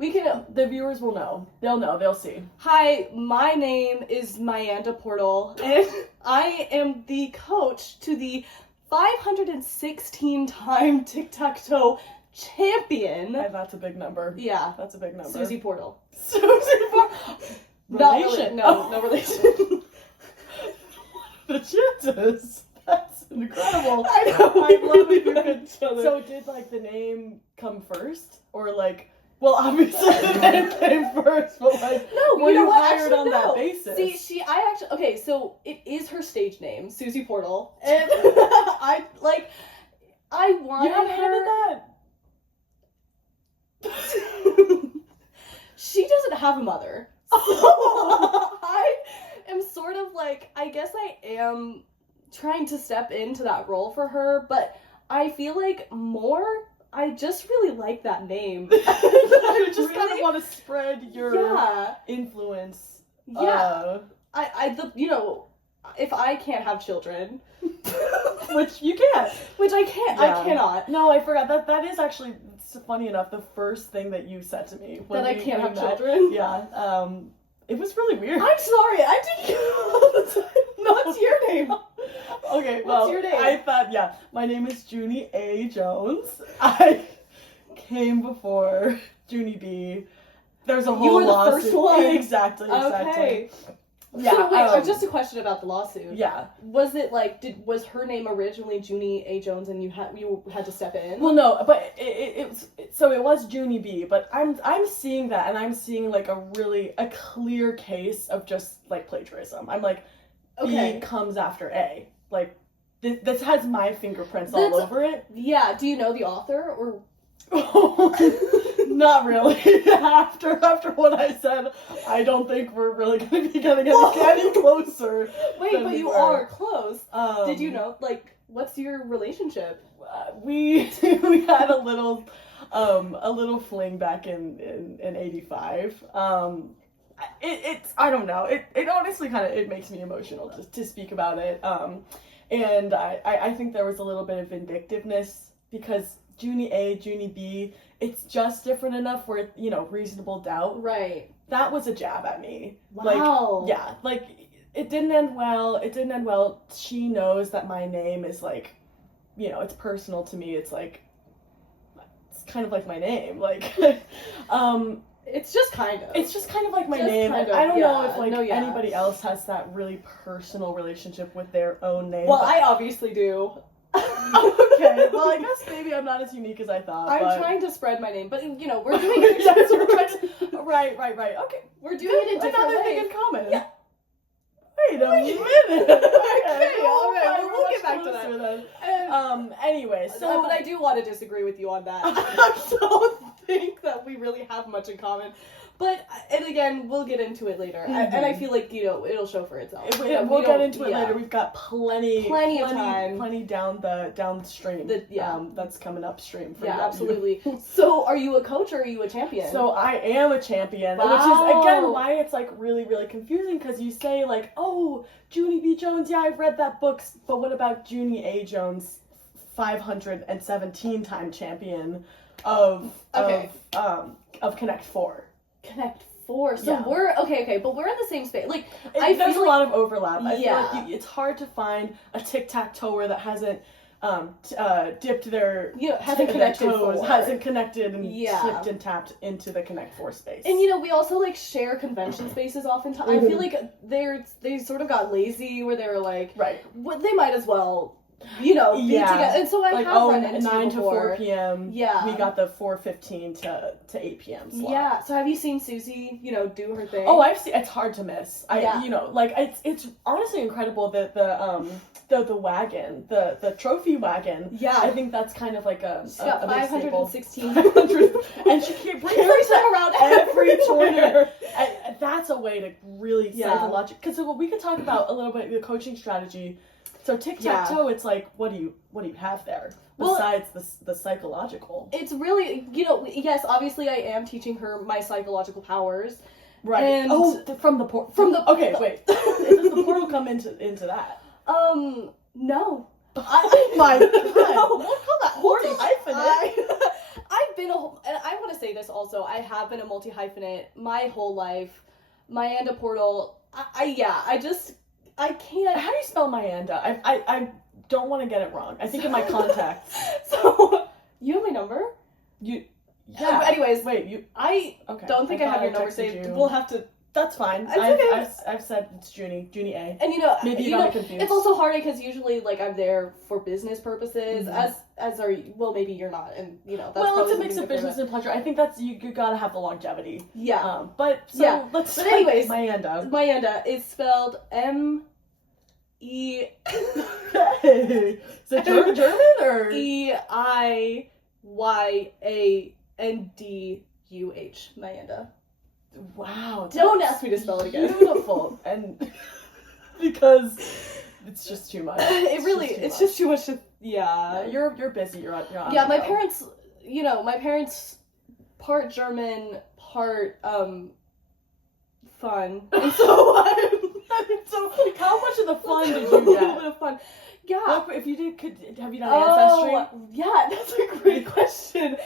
The viewers will know. They'll know. They'll see. Hi, my name is Mayanda Portal, and I am the coach to the 516-time tic-tac-toe champion. That's a big number. Yeah. That's a big number. Susie Portal. Susie Portal. Relation. No relation. The chances. That's incredible. I know. I love it. You could. each other. So did like the name come first, or like? Well, obviously the name came first, but like, No, were you what? hired Actually, on no. that basis? See, okay, so it is her stage name, Susie Portal, and I wanted You haven't handed that. She doesn't have a mother. I am sort of like, I guess I am trying to step into that role for her, but I feel like I just really like that name. You just kind of want to spread your influence. Yeah. If I can't have children, which you can't. Which I can't. Yeah. I cannot. No, I forgot. That is actually, funny enough, the first thing that you said to me. That I can't have children? Yeah. It was really weird. I'm sorry. I didn't all the time. What's your name? Okay, well, What's your name? I thought, my name is Junie A. Jones. I came before Junie B. There's a whole You were the lawsuit. first one? Exactly. Okay. Yeah. So wait, just a question about the lawsuit. Yeah. Was it like, was her name originally Junie A. Jones and you had to step in? Well, no, but it was Junie B. But I'm seeing that, and I'm seeing like a clear case of just like plagiarism. I'm like, okay. B comes after A. Like this has my fingerprints all over it. Yeah. Do you know the author or? Not really. After what I said, I don't think we're really going to be getting any closer. Wait, but you are close. Did you know? Like, what's your relationship? We had a little fling back in '85. It's I don't know. It honestly it makes me emotional to speak about it. And I think there was a little bit of vindictiveness because Junie A, Junie B, it's just different enough where, reasonable doubt. Right. That was a jab at me. Wow. It didn't end well. She knows that my name is like, it's personal to me. It's like, it's kind of like my name. Like, it's just kind of. It's just kind of like my name. And I don't know if anybody else has that really personal relationship with their own name. Well, I obviously do. Okay, well, I guess maybe I'm not as unique as I thought. I'm trying to spread my name, but we're doing it. Right. Okay, we're doing it in different another ways. thing in common. Yeah. Wait a minute. Okay, all right. Well, we'll get back to that. Anyway, so but I do want to disagree with you on that. I don't think that we really have much in common. But, and again, we'll get into it later. Mm-hmm. And I feel like, it'll show for itself. We'll get into it later. We've got plenty of time. Plenty downstream. That's coming upstream for you. Absolutely. So, are you a coach or are you a champion? So, I am a champion. Wow. Which is, again, why it's, like, really, really confusing. Because you say, like, oh, Junie B. Jones, I've read that book. But what about Junie A. Jones, 517-time champion of Connect 4? Connect 4. So we're okay, but we're in the same space. Like, there's a lot of overlap. I feel Yeah. like it's hard to find a tic-tac-toer that hasn't dipped their hasn't connected toes, hasn't connected and Yeah. slipped and tapped into the Connect 4 space. And we also like share convention spaces oftentimes. I feel like they sort of got lazy where they were like, right, they might as well be together. And so I have run into 9 before. to 4 p.m. Yeah. We got the 4:15 to 8 p.m. slot. Yeah. So have you seen Susie, do her thing? Oh, I've seen. It's hard to miss. Yeah. It's honestly incredible that the wagon, the trophy wagon. Yeah. I think that's kind of like a. She's got 516. And she carries them around every corner. That's a way to really psychological. Because we could talk about a little bit of the coaching strategy. So tic-tac-toe, it's like, what do you have there besides the psychological? It's really, yes, obviously I am teaching her my psychological powers. Right. And from the portal. Okay, wait. Does the portal come into that? No. Oh my god. No. We'll call that horny hyphenate. I've been and I want to say this also, I have been a multi-hyphenate my whole life. Mayanda Portal, I can't. How do you spell Mayanda? I don't want to get it wrong. I think in my contacts. So, you have my number? Yeah. Anyways, wait, I okay. don't think I have thought your number texted saved. you. We'll have to. That's fine. It's okay. I've said it's Junie A. And Maybe you got it confused. It's also hard because usually, like, I'm there for business purposes, as are you. Well, maybe you're not, and that's well, probably it's a mix of something business and pleasure. I think that's you gotta have the longevity. Yeah. But so Yeah. let's. But anyways, Mayanda is spelled M-E. Is it German or E-I-Y-A-N-D-U-H. Mayanda. Wow. Don't ask me to spell it again. Beautiful. And because it's just too much. It's just too much to. Yeah. You're busy. You're on. Yeah, my parents. My parents, part German, part fun. And so so how much of the fun did a you little get? bit of fun. Yeah. If you have you done Ancestry? Yeah, that's a great question.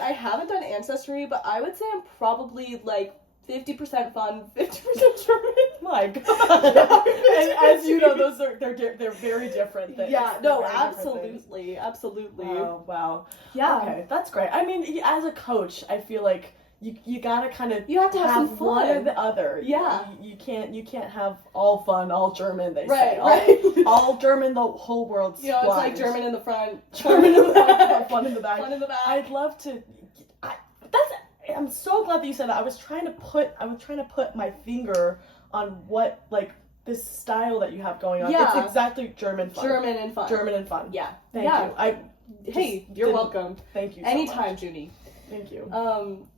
I haven't done Ancestry, but I would say I'm probably like 50% fun, 50% German. My God. And as you know, they're very different things. Yeah, no, They're very different things. absolutely. Oh, wow. Yeah. Okay, that's great. I mean, as a coach, I feel like you gotta kind of you have to have some fun. one or the other. Yeah. You can't have all fun, all German. They right, say right. all German. The whole world's it's like German in the front, German in the front, fun in the back. Fun in the back. I'd love to. I'm so glad that you said that. I was trying to put my finger on what this style that you have going on. Yeah. It's exactly German fun. German and fun. German and fun. Yeah. Thank you. Hey, you're welcome. Thank you. Anytime, So much. Junie. Thank you.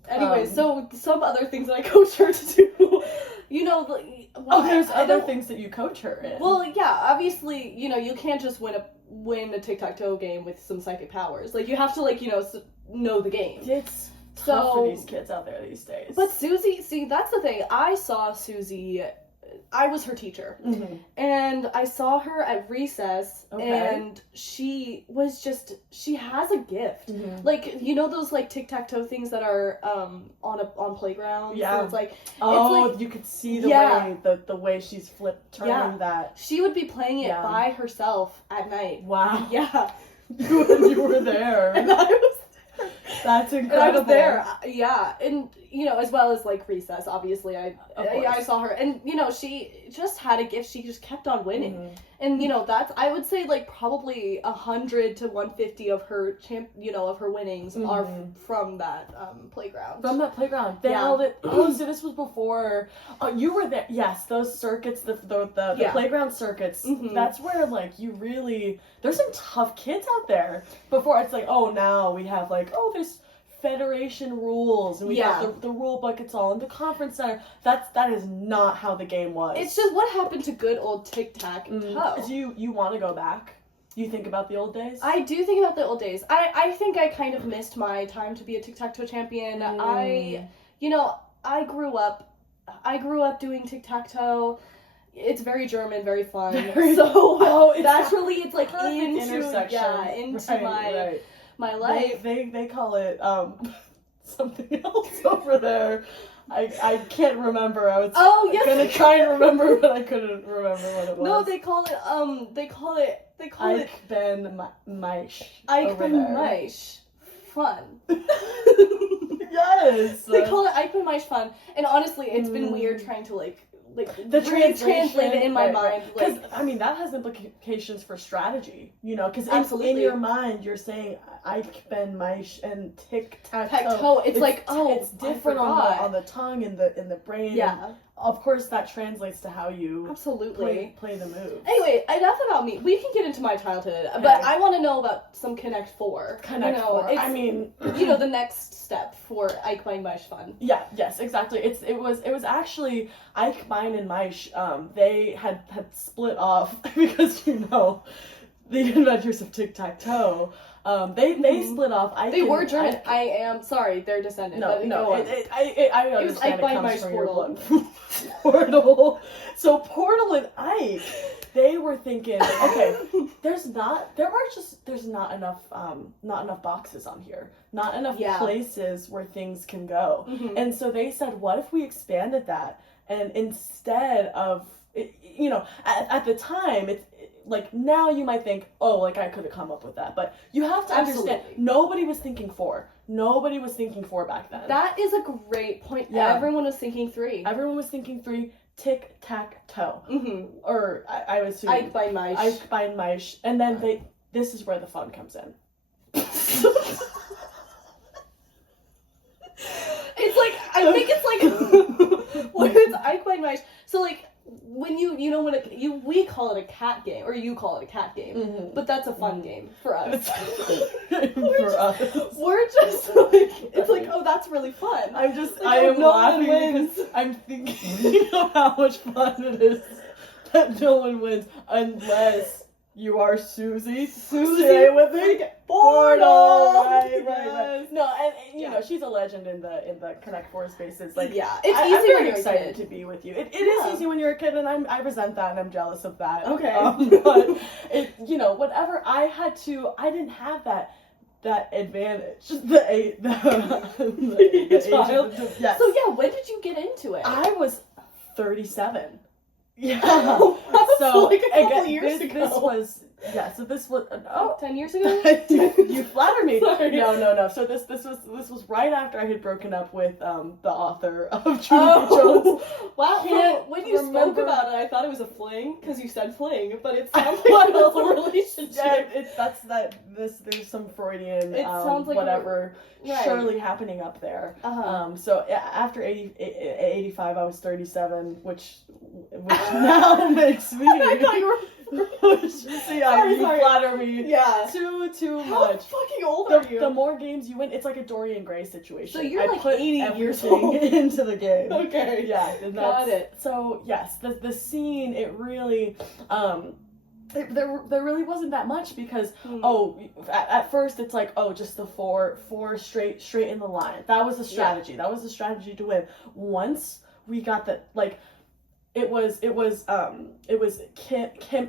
Anyways, so some other things that I coach her to do. There's other things that you coach her in. Well, yeah, obviously, you can't just win a tic-tac-toe game with some psychic powers. Like, you have to, know the game. It's tough for these kids out there these days. But Susie, see, that's the thing. I saw Susie, I was her teacher. Mm-hmm. And I saw her at recess, Okay. and she has a gift. Mm-hmm. Like, those, tic-tac-toe things that are, on playgrounds? Yeah. So it's like... you could see the way she's turning that. She would be playing it by herself at night. Wow. Yeah. You were there. And I was there. That's incredible. And I was there. Yeah. And, as well as, recess, obviously. I saw her. And, she just had a gift. She just kept on winning. Mm-hmm. And, that's, I would say, probably 100 to 150 of her of her winnings are from that playground. From that playground. They held it. Oh, so this was before. Oh, you were there. Yes, those circuits, the playground circuits. Mm-hmm. That's where, you really. There's some tough kids out there. Before, it's now we have, there's federation rules and we have the rule book. It's all in the conference center. That is not how the game was. It's just what happened to good old tic-tac-toe. Do you want to go back? You think about the old days? I do think about the old days. I think I kind of missed my time to be a tic-tac-toe champion. I grew up doing tic-tac-toe. It's very German, very fun. So naturally it's into intersection. My life. They call it something else over there. I can't remember. I was gonna try and remember, but I couldn't remember what it was. No, they call it Ike Ben Maish. Ike Ben Maish. Fun. Yes. They call it Ike Ben Maish fun. And honestly, it's been weird trying to the translate it in my mind. Because, that has implications for strategy, because in your mind, you're saying Ike Ben Maish and tic-tac-toe. It's it's different on the tongue and the brain. Yeah. And of course, that translates to how you absolutely play the move. Anyway, enough about me. We can get into my childhood, but I want to know about some Connect 4. Connect 4. The next step for Ike Ben Maish fun. Yeah. Yes. Exactly. It was actually Ike Ben and Maish. They had split off because the Adventures of Tic-Tac-Toe. They split off. They were German. I am sorry, they're descendant. No. I it was Ike Ben Maish Portal. Portal. So Portal and Ike, they were thinking, okay, there's not enough boxes on here, not enough places where things can go. Mhm. And so they said, what if we expanded that, and instead of, you know, at the time, it's like, now you might think, oh, like I could have come up with that, but you have to understand, nobody was thinking 4 back then. That is a great point. Yeah. Everyone was thinking 3. Everyone was thinking 3, tic-tac-toe. Mm-hmm. Or I would assume Ike by Maisch. Ike by Maisch. And then this is where the fun comes in. It's like, I think it's like, when it's Ike by Maisch. So like, when we call it a cat game, or you call it a cat game, Mm-hmm. but that's a fun game for us. For We're just like, it's like, oh, that's really fun. I'm just, Like, I am no one laughing wins. because I'm thinking of how much fun it is that no one wins unless you are Susie. Stay with me. Portal. Right. No, and you know, she's a legend in the Connect Four spaces. Like, yeah, it's I'm easy when very you're excited a kid. to be with you. It is easy when you're a kid, and I resent that, and I'm jealous of that. Okay. But you know, whatever I didn't have that advantage. The age Child. yes. So yeah, when did you get into it? I was 37. Yeah. That's So like a couple again, years ago. So this was 10 years ago? you flatter me. Sorry. No. So this was right after I had broken up with the author of Judy Jones. Oh, wow. Can't When you spoke remember- about it, I thought it was a fling, because you said fling, but it sounds like it was a relationship. Yeah, there's some Freudian It sounds like whatever right. surely happening up there. Uh-huh. So after 85 I was 37, which now makes me I thought you were... see, Sorry. you flatter me Yeah. too How much. fucking old are you? The more games you win, it's like a Dorian Gray situation. So you're I like put 80 years everything old. into the game. Okay. Yeah, and Got that's, it. So yes, the scene, it really there really wasn't that much because at first it's like, oh, just the four straight in the line. That was the strategy. Yeah. That was the strategy to win. Once we got that, like, it was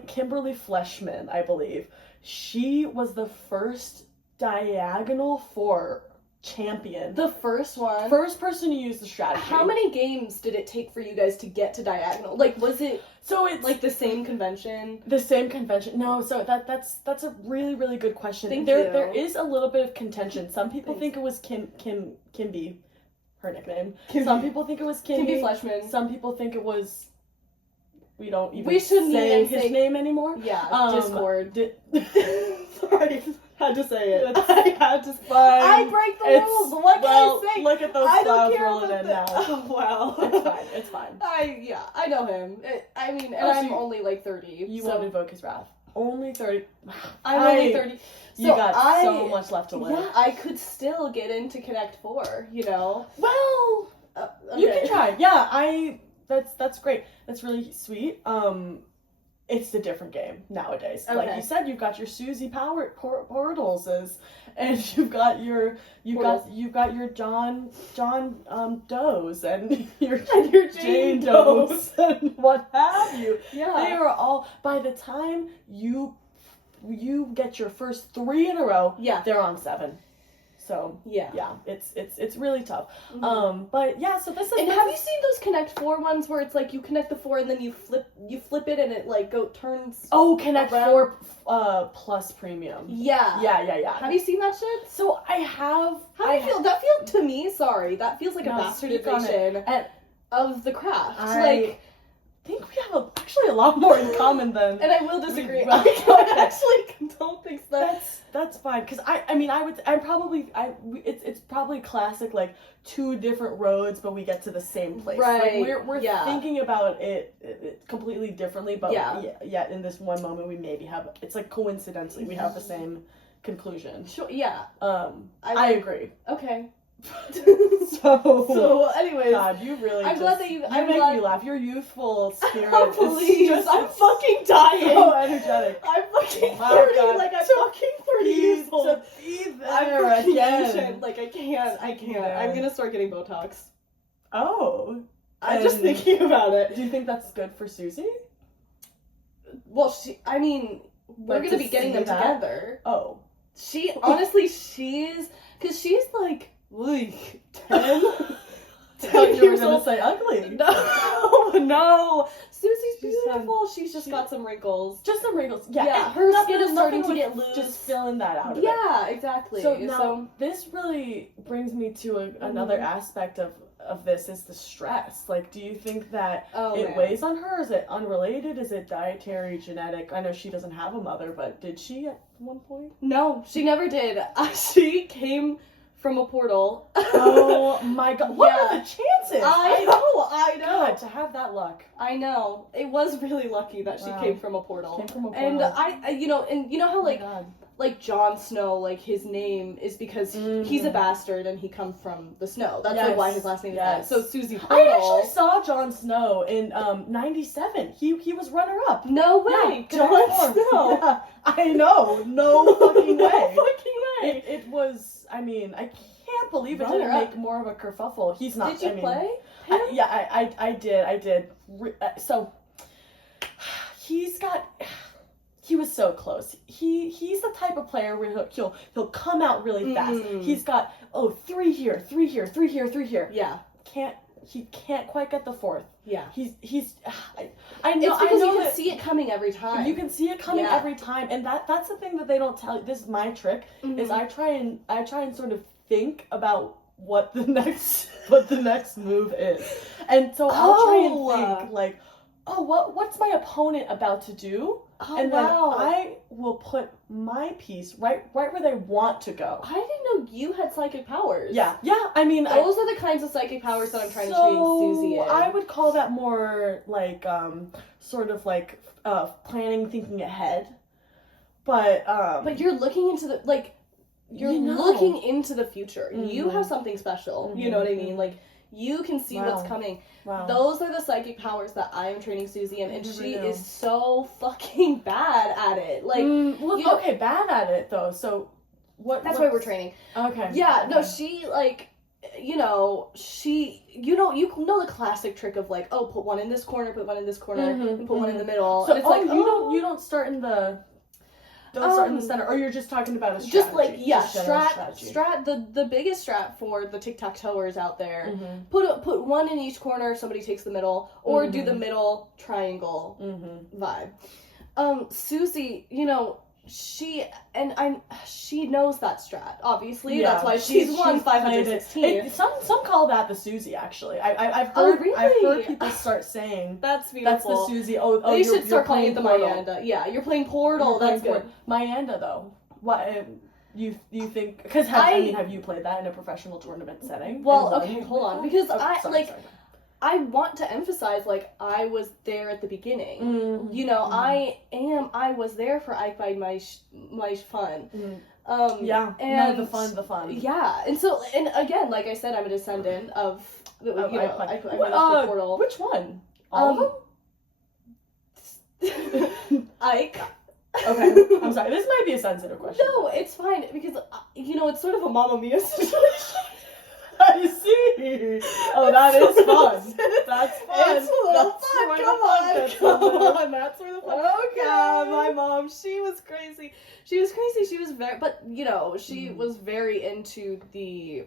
Kimberly Fleshman, I believe. She was the first Diagonal 4 champion. The first one. First person to use the strategy. How many games did it take for you guys to get to Diagonal? Like, was it So it's like the same convention? the same convention. No, so that's a really, really good question. Thank there you. there is a little bit of contention. Some people think it was Kimby, her nickname. Some people think it was Kimby Kimby. Fleshman. Some people think it was. We don't even We shouldn't say even his say- name anymore. Yeah, Discord. Sorry, had to say it. I had to find. I break the rules. What can I say? Look at those I don't clouds care rolling about in that. now. Oh wow. It's fine. I know him. I mean, and Oh, so I'm you- only like 30. You so won't invoke his wrath. Only 30. I'm only 30. You So got so much left to live. Yeah, I could still get into Connect 4, you know? Well, you can try. Yeah, that's great. That's really sweet. It's a different game nowadays. Like Okay. you said, you've got your Susie Portals, and you've got your John Does and your Jane Does and what have you. Yeah. They are all, by the time you get your first 3 in a row, Yeah. they're on 7. So Yeah. it's really tough. Mhm. But yeah, so this is. And have you seen those Connect 4 ones where it's like you connect the 4 and then you flip it and it like turns? Oh, Connect around? 4 Plus Premium. Yeah. Yeah. Have you seen that shit? So I have. How do you feel? That feels to me. Sorry, that feels like a No, speak on it. bastardization And of the craft. I think we have actually a lot more in common than. And I will disagree. Well, I actually don't think so. That's fine, because it's probably classic, like 2 different roads but we get to the same place. Right, Like we're yeah. thinking about it completely differently, but Yeah. yet in this one moment we maybe have, it's like coincidentally we have the same conclusion. Sure, yeah. I agree. Okay. So anyways, God, you really I'm glad that you- I'm make glad- me laugh. Your youthful spirit please, is just I'm fucking dying. so energetic. I'm fucking My 30, God. like I'm fucking 30 years old. To be I'm there fucking again. ancient. Like I can't. Yeah. I'm gonna start getting Botox. Oh. I'm just And- thinking about it. Do you think that's good for Susie? Well, I mean, we're Like, gonna to be getting see them that? together. Oh. She, honestly, because she's like 10. I thought you were years gonna old. say ugly. No, no. Susie's She's beautiful. She's just got some wrinkles. Just some wrinkles. Yeah, Yeah, and her nothing- skin is starting to nothing get like loose. Just filling that out of it. Yeah, exactly. So now this really brings me to another aspect of this is the stress. Like, do you think that it weighs on her? Is it unrelated? Is it dietary, genetic? I know she doesn't have a mother, but did she at one point? No, she never did. She came from a portal. Oh my god! What are the chances? I know. God, to have that luck. I know. It was really lucky that she Wow. came from a portal. Came from a And portal. you know how Oh my God. like Jon Snow, like his name is because he's a bastard and he comes from the snow. That's like why his last name is that. So Susie Portal. I actually saw Jon Snow in '97. He was runner up. No way, Yeah, Jon Snow. Yeah, I know. No fucking No way. fucking way. It was. I mean, I can't believe it Runner didn't up. make more of a kerfuffle. He's not. Did you I mean, play? I did. So he was so close. He's the type of player where he'll come out really fast. He's got 3 here, 3 here, 3 here, 3 here. Yeah. He can't quite get the fourth. Yeah. I know. It's because I know you that can see it coming every time. you can see it coming Yeah. every time, and that's the thing that they don't tell you. This is my trick. Is I try and sort of think about what the next move is, and so I'll try and think like, what's my opponent about to do, and then I will put my piece right where they want to go. I didn't know you had psychic powers. Yeah. I mean, those are the kinds of psychic powers that I'm trying to train Susie in. I would call that more like sort of like planning, thinking ahead, but you're looking into the looking into the future. You have something special. You know what I mean? Like, you can see what's coming. Wow. Those are the psychic powers that I am training Susie in, and she is so fucking bad at it. Like, bad at it though. So that's why we're training. Okay. Yeah, no, she like, you know the classic trick of like, put one in this corner, put one in this corner, and put one in the middle. So and it's you don't start in the start in the center, or you're just talking about a strategy. Just like strategy. The biggest strat for the tic-tac-toers out there. Put one in each corner, somebody takes the middle, or do the middle triangle vibe. Susie, she knows that strat. Obviously, that's why she's won 516. Some call that the Susie. Actually, I've heard. Really? I've heard people start saying that's beautiful. That's the Susie. They should start calling it the Mayanda. Yeah, you're playing Portal. That's good. Mayanda though. What you think? Because have you played that in a professional tournament setting? Well, okay, hold on, because sorry. I want to emphasize, like, I was there at the beginning. I was there for Ike by my fun. And the fun. Yeah, and again, like I said, I'm a descendant of I Portal. Which one? All of them? Ike. Okay, I'm sorry. This might be a sensitive question. No, it's fine because it's sort of a Mamma Mia situation. I see. Oh, that is fun. That's fun. It's a little fun. Come on. That's where the fun. Okay. Yeah, my mom. She was crazy. She was very. But she was very into the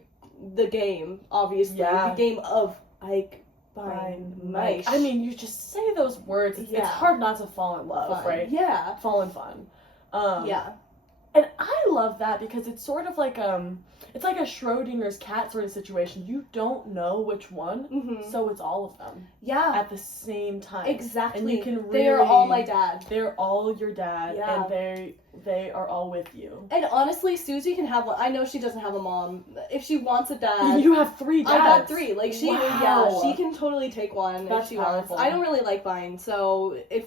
game. Obviously, the game of Ike by Mike. I mean, you just say those words. It's hard not to fall in love, right? Yeah. Fall in fun. Yeah. And I love that because it's sort of like it's like a Schrodinger's cat sort of situation. You don't know which one, so it's all of them. Yeah. At the same time. Exactly. And you can really, they are all my dad. They're all your dad, Yeah. and they are all with you. And honestly, Susie can have one. I know she doesn't have a mom. If she wants a dad, you have 3 dads. I got 3. Like she can totally take one if she powerful. wants. I don't really like mine, so he's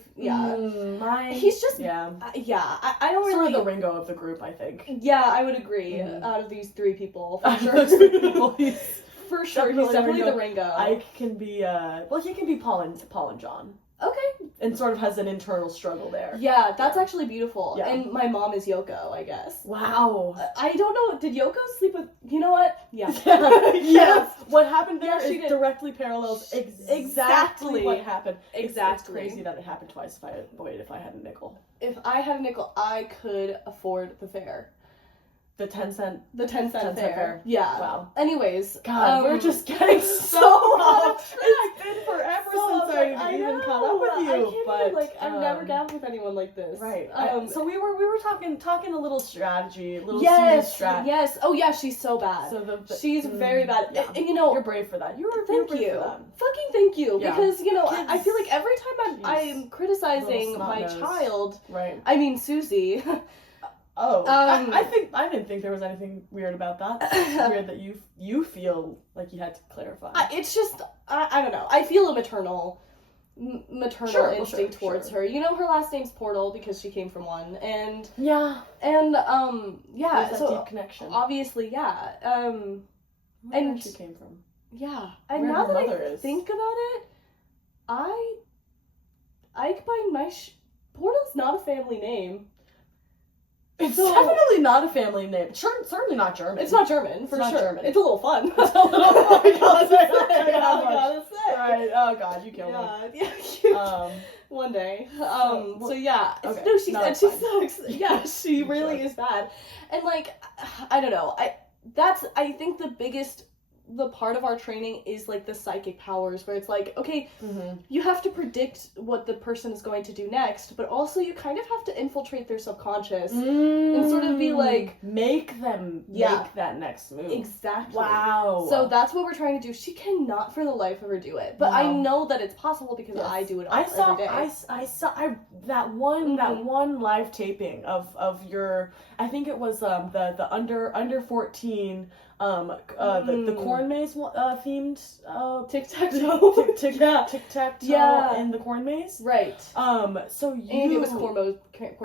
just I don't really sort of the Ringo of the group, I think. Yeah, I would agree. Out of these 3 people, for sure. Those 3 people, for sure, he's definitely the Ringo. Ike can be he can be Paul and John. Okay, and sort of has an internal struggle there. Yeah, that's actually beautiful. Yeah. And my mom is Yoko, I guess. Wow. I don't know. Did Yoko sleep with? You know what? Yeah. Yes. What happened there Yeah, she is did. directly parallels exactly Exactly. what happened. Exactly. It's crazy that it happened twice. If I had a nickel. If I had a nickel, I could afford the fare. The 10-cent. The 10 cent 10 cent fare. fare. Yeah. Wow. Anyways, God, we're just getting so off It's been forever since I even know. caught up with you. I can't but even, like, I've never gotten up with anyone like this. Right. So we were talking a little strategy, a little yes, Susan strat. yes. Oh yeah, she's so bad. So She's very bad. Yeah. And you know, You're brave for that. You're thank brave you. for that. Fucking thank you. Yeah. Because, you know, Kids. I feel like every time Jeez. I'm criticizing Little my snot-nose. child, Right. I mean Susie. Oh, Um, I didn't think there was anything weird about that. It's weird that you feel like you had to clarify. It's just, I don't know. I feel a maternal Sure, instinct towards sure. her. You know, her last name's Portal because she came from one. And Yeah. yeah, There's that so deep connection. obviously, yeah. I wonder and- where she came from. Yeah. And Where now her that mother I is. think about it, I combine my Portal's not a family name. It's So- definitely not a family name. Certainly not German. It's not German, for It's not sure. German. It's a little fun. It's a little fun. I gotta say, I gotta say. Right. Oh God, you killed me. Yeah. One day. So yeah. okay. No, she No, and it's she fine. sucks. Yeah, she You really suck. is bad. And like, I don't know. I think the part of our training is like the psychic powers where it's like, okay, Mm-hmm. you have to predict what the person is going to do next, but also you kind of have to infiltrate their subconscious and sort of be like, make them Yeah. make that next move. exactly. Wow. So that's what we're trying to do. She cannot for the life of her do it, but I No. know that it's possible because Yes. I do it I saw every day. I saw that one Mhm. live taping of your, I think it was the under 14 the corn maze themed Tic-tac-toe. tic-tac-toe Yeah. in the corn maze. Right. So you And it was corn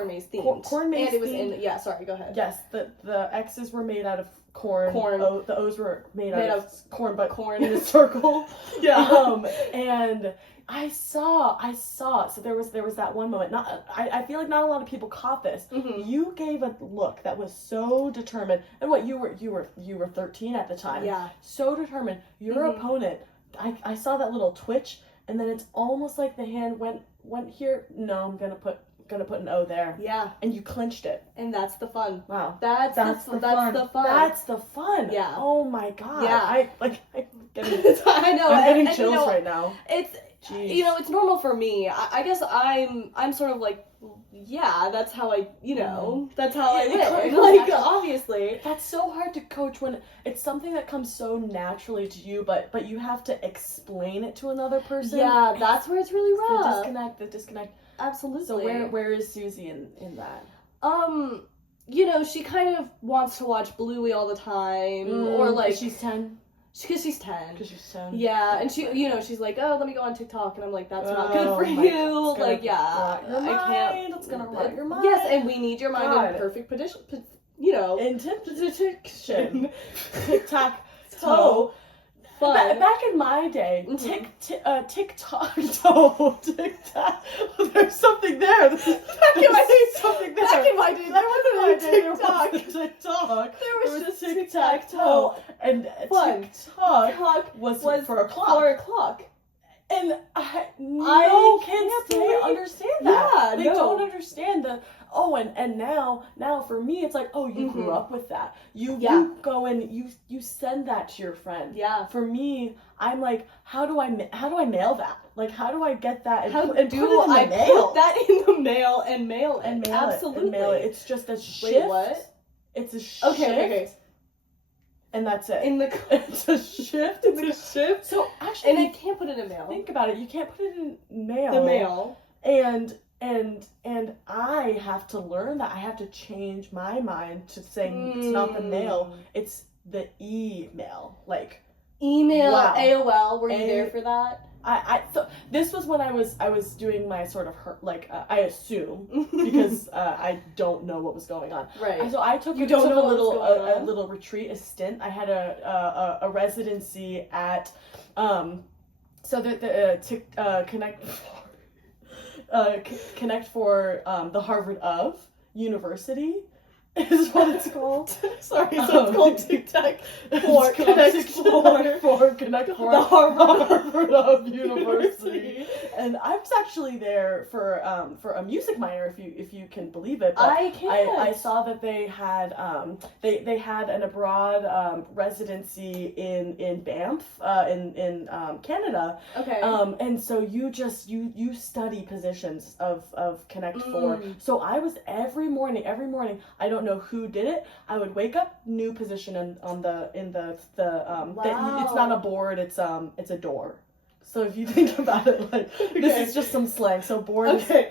maze themed. Corn maze and it was themed. in yeah. Sorry, go ahead. Yes, the X's were made out of corn. Corn. The O's were made out of corn, but corn. in a circle. Yeah. And I saw. So there was that one moment. I feel like not a lot of people caught this. Mhm. You gave a look that was so determined, and what you were 13 at the time. Yeah. So determined. Your Mhm. opponent. I saw that little twitch, and then it's almost like the hand went here. No, I'm gonna put an O there, Yeah. and you clinched it. And that's the fun. Wow. That's the fun. That's the fun. Yeah. Oh my God. Yeah. I'm getting, I know. I'm getting and, chills you know, right now. It's Jeez. you know, it's normal for me. I guess I'm sort of like, yeah, that's how I, that's how I Yeah, it live. comes Like, naturally. obviously. That's so hard to coach when it's something that comes so naturally to you, but you have to explain it to another person. Yeah, that's where it's really the rough. disconnect. Absolutely. So where is Susie in that? She kind of wants to watch Bluey all the time, or like she's 10. because she's 10. Because she's 10. Yeah, and she's like, oh, let me go on TikTok, and I'm like, that's not Oh good for my you. God, it's gonna Like, yeah, rot your I can't. mind, it's gonna rot your mind. Yes, and we need your mind God. in perfect position. Intention. Tic-tac-toe. Fun. Back in my day, Mhm. tic-tac-toe, tic-tac. There's something there. Back in my day- something there. Back in my day, there wasn't any TikTok. TikTok. There was just tic-tac-toe, and Fun. TikTok was for a clock. 4 o'clock. And no kids can't today believe- understand that. Yeah, They no. don't understand the and now for me it's like, oh, you grew Mhm. up with that. You go and you send that to your friend. Yeah. For me, I'm like, how do I mail that? Like, how do I get that and How put it in do the I mail? put that in the mail and mail it? and mail Absolutely. it and mail it. It's just a shift. Wait, what? It's a shift. Okay. And that's it. In the It's a shift. It's a shift. So actually, And I can't put it in mail. think about it. You can't put it in mail. The mail. And I have to learn that. I have to change my mind to saying it's not the mail, it's the email. Like, Email, Wow. AOL. Were you there for that? so this was when I was doing my sort of I assume because I don't know what was going on. Right. So I took You don't know a what was little going a on? little retreat, a stint. I had a residency at so the connect. Connect for the Harvard of University is what it's called. Sorry, so it's called Tic Tac for It's called Tic Tac for Connect for the Harvard of University. And I was actually there for a music minor, if you can believe it. But I can't. I saw that they had they had an abroad residency in Banff in Canada. Okay. And so you study positions of Connect Four. So I was every morning. I don't know who did it. I would wake up, new position in the Wow. it's not a board. It's a door. So if you think about it, like this is just some slang. So board is Yeah,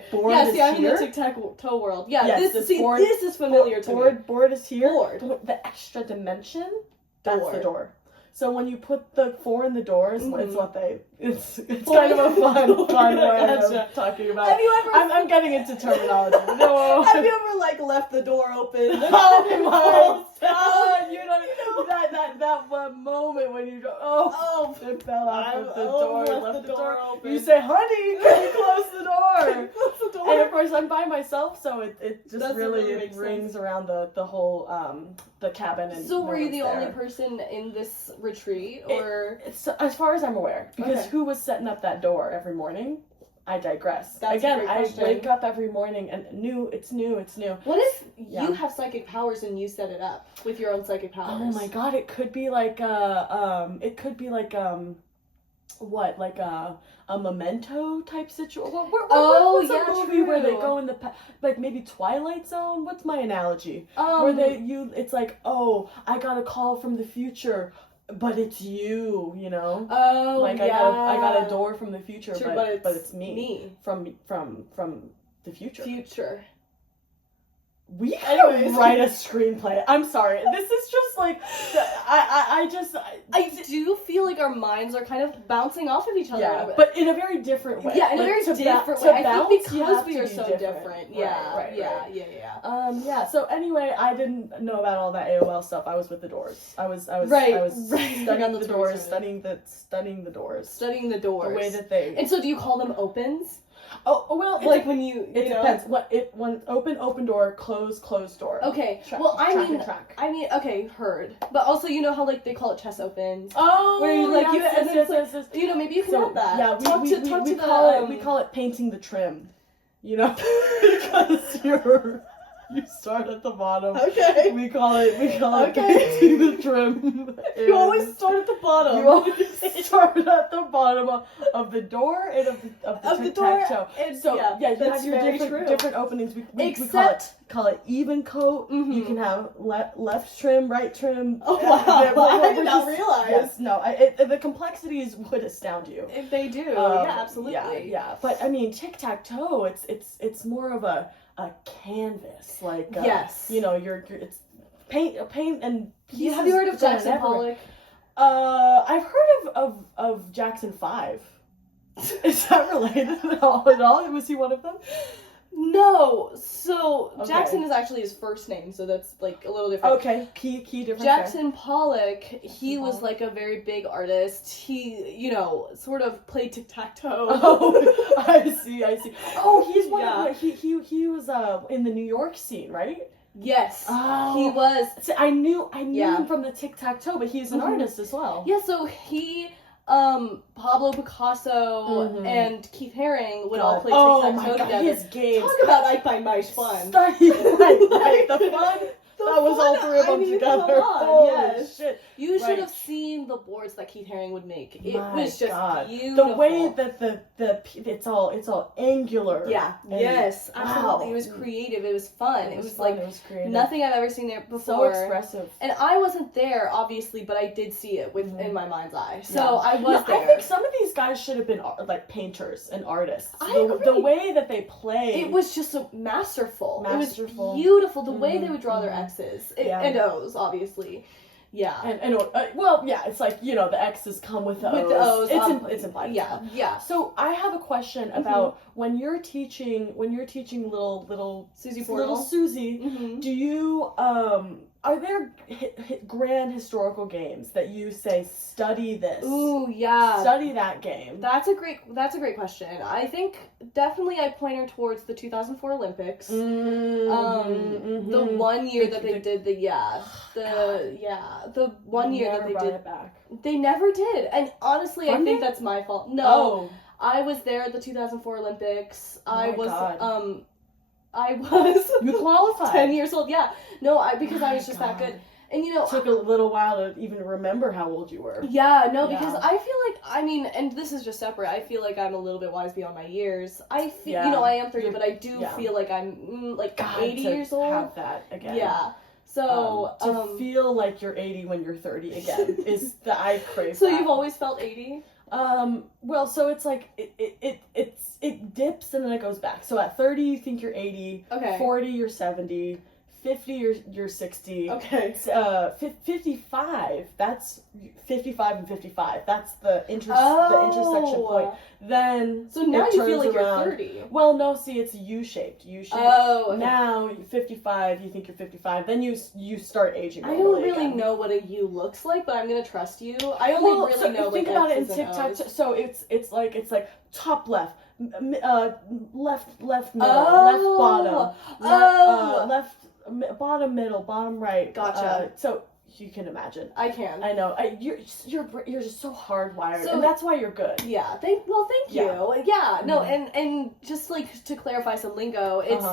is see, I'm in here. the tic-tac-toe world. Yeah, Yes, board, this is familiar to me. Board is here. Board. The extra dimension, that's Door. the door. So when you put the 4 in the doors, it's Mhm. what it's kind of a fun way Gotcha. of talking about Have it. you ever? I'm getting into terminology. No. Have you ever like left the door open? Oh my God! god! You know that one moment when you go, oh, it fell out with the door, left the door open. You say, honey, can you close the door? Close the door. And of course, I'm by myself, so it just Doesn't really really it make rings around the whole the cabin. And So were you the no one's only there. person in this retreat, or? It's, as far as I'm aware, because Okay. who was setting up that door every morning? I digress. That's a Again, great I question. wake up every morning and it's new. What if Yeah. you have psychic powers and you set it up with your own psychic powers? Oh my god, it could be like what, like a Memento type situation. What's yeah, a movie where they true. go in the like maybe Twilight Zone? What's my analogy? Um, Where it's like, oh, I got a call from the future, but it's you know. Oh, Like yeah. I got a door from the future, True, but it's me. From the future. Future. We could Anyways. write a screenplay. I'm sorry. This is just like I do feel like our minds are kind of bouncing off of each other. yeah, but in a very different way. Yeah, in a Like, very to different to way. I bounce, think you because have we to are be so different. Yeah, Right. yeah. So anyway, I didn't know about all that AOL stuff. I was with the doors. I was Right, I was right. studying Got the the doors, doors. studying the doors. Studying the doors. The way that they And so, do you call them opens? Oh well, Like when you it know? depends. When open door, close door. Okay. Track, Well, track and track. I mean, okay, heard. But also, you know how like they call it chest opens. Oh, Where you, like, yes, and then it's like- yes. You know, maybe you can So, add that. yeah, talk we to call the, it we call it painting the trim. You know, because you start at the bottom. Okay. We call it Okay. painting the trim. You always start at the bottom. You always start at the bottom of the door and of Of the the door, tic-tac-toe. and- So yeah, yeah, you that's have your very different true. different openings. We Except- call it even coat. You Mhm. can have left trim, right trim. Oh, wow. Yeah, I did we're not just- realize. Yes, no, the complexities would astound you. If they do, Um, yeah, absolutely. Yeah. But I mean, tic tac toe. It's more of a canvas, like Yes. You know, it's paint and pieces. Have you heard of done Jackson everywhere. Pollock? I've heard of Jackson 5. Is that related at all? Was he one of them? No. So Okay. Jackson is actually his first name, so that's like a little different. Okay, key difference. Jackson Pollock, he was Pollock. like a very big artist. He, you know, sort of played tic-tac-toe. Oh, I see. Oh, he's one Yeah. of he was in the New York scene, right? Yes. Oh. He was. See, I knew Yeah. him from the tic tac toe, but he's an Mhm. artist as well. Yeah, so he, Pablo Picasso Mhm. and Keith Haring would God. all play Oh tic-tac-toe my god, together. his games. Talk about I Find Mice fun. right, the fun. That was all three of I them mean, together. come on, Holy yes. shit. You should Right. have seen the boards that Keith Haring would make. It My was just God. beautiful. The way that it's all angular. Yeah. And- Yes. Absolutely. wow. It was creative. It was fun. It was fun, like it was creative. nothing I've ever seen there so before. expressive. And I wasn't there, obviously, but I did see it Mhm. in my mind's eye. So Yeah. I was there. I think some of these guys should have been like painters and artists. I the agree. way that they play. It was just so masterful. Masterful. It was beautiful. The way they Mhm, would draw their mhm. X's Yeah. and O's, obviously. Yeah. And well, yeah, it's like, you know, the X's come with the O's. With the O's, It's implied. Yeah. Yeah. So I have a question about when you're teaching little Susie Portal. little Susie. Mm-hmm. Do you are there grand historical games that you say, study this? Ooh, yeah. Study that game. That's a great question. I think definitely I point her towards the 2004 Olympics. The 1 year that they did the one year that they did it back. They never did. And honestly, I think that's my fault. No. Oh. I was there at the 2004 Olympics. I was You qualified. 10 years old. Yeah. No, because I was just that good. And it took a little while to even remember how old you were. Yeah, no, because I feel like, and this is just separate, I feel like I'm a little bit wise beyond my years. I feel, I am 30, but I do feel like I'm, 80 years old. Have that again. Yeah. So, to feel like you're 80 when you're 30 again is I crave So that. you've always felt 80? Well, so it's like, it dips and then it goes back. So at 30, you think you're 80. Okay. 40, you're 70. 50, you're 60. Okay. 55, that's 55 and 55. That's the intersection point. Then so now you feel like around. You're 30. Well, no, see, it's U-shaped. Oh, okay. Now, 55, you think you're 55. Then you start aging. I don't really know what a U looks like, but I'm gonna trust you. I only really know. Think about it in X's and TikTok. O's. So it's like top left, left middle, left bottom, left bottom middle, bottom right. Gotcha. So you can imagine. I can. I know. You're just so hardwired, so, and that's why you're good. Yeah. Thank you. Yeah. No. And just like to clarify some lingo, it's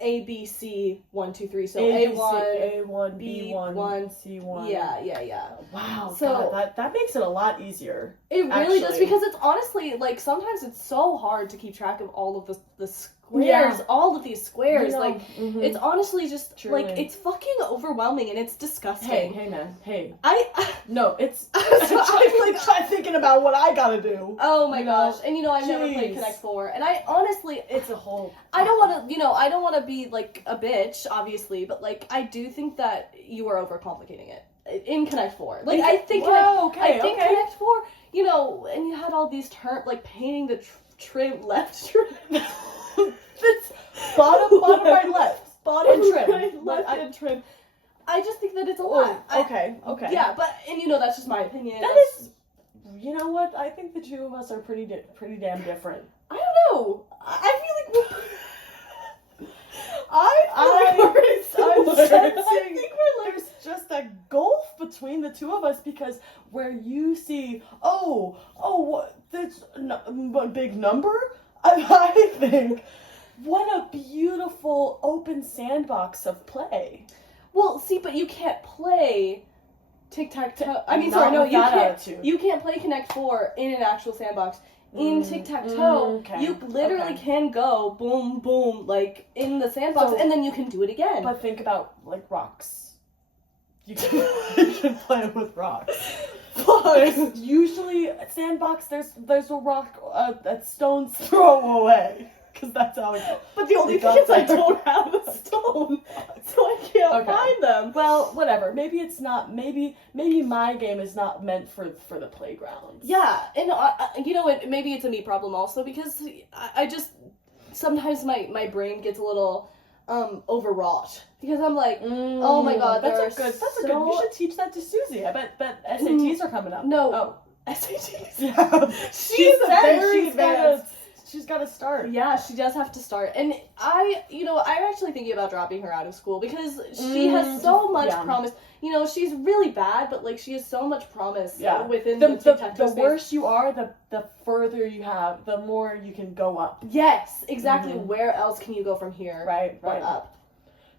A B C 1 2 3. So A1 B1 C1. Yeah. Wow. So God, that makes it a lot easier. It really does, because it's honestly like sometimes it's so hard to keep track of all of the squares, all of these squares. It's honestly just Truly. like it's fucking overwhelming and it's disgusting. Hey man, hey. No, it's I'm thinking about what I gotta do. Oh my gosh. And I've never played Connect 4, and I honestly it's a whole I don't want to be like a bitch, obviously, but like I do think that you are overcomplicating it in Connect 4. Like I think Connect 4, and you had all these terms like painting the trim left trim. That's bottom right, left, bottom and trim, right, left and trim. I just think that it's a lot. Okay. Yeah, but that's just my opinion. Is. You know what? I think the two of us are pretty damn different. I don't know. I feel like there's just a gulf between the two of us, because where you see that's a big number, I think. What a beautiful open sandbox of play. Well, see, but you can't play tic-tac-toe. You can't play Connect 4 in an actual sandbox. In tic-tac-toe, you literally can go boom, boom, like in the sandbox, and then you can do it again. But think about, like, rocks. You can play with rocks. Usually, sandbox, there's a rock that stones throw away. Because that's how it goes. But the only thing is I don't have a stone, so I can't find them. Well, whatever. Maybe it's not. Maybe my game is not meant for the playground. Yeah, and maybe it's a me problem also, because I just sometimes my brain gets a little overwrought, because I'm like, oh my god, that's a good. You should teach that to Susie. I bet SATs are coming up. No. SATs. Yeah. She's got to start. Yeah, she does have to start. And I'm actually thinking about dropping her out of school, because she has so much promise. She's really bad, but like she has so much promise within the tic-tac-toe space. The worse you are, the further you have, the more you can go up. Yes, exactly. Where else can you go from here? Right. Up.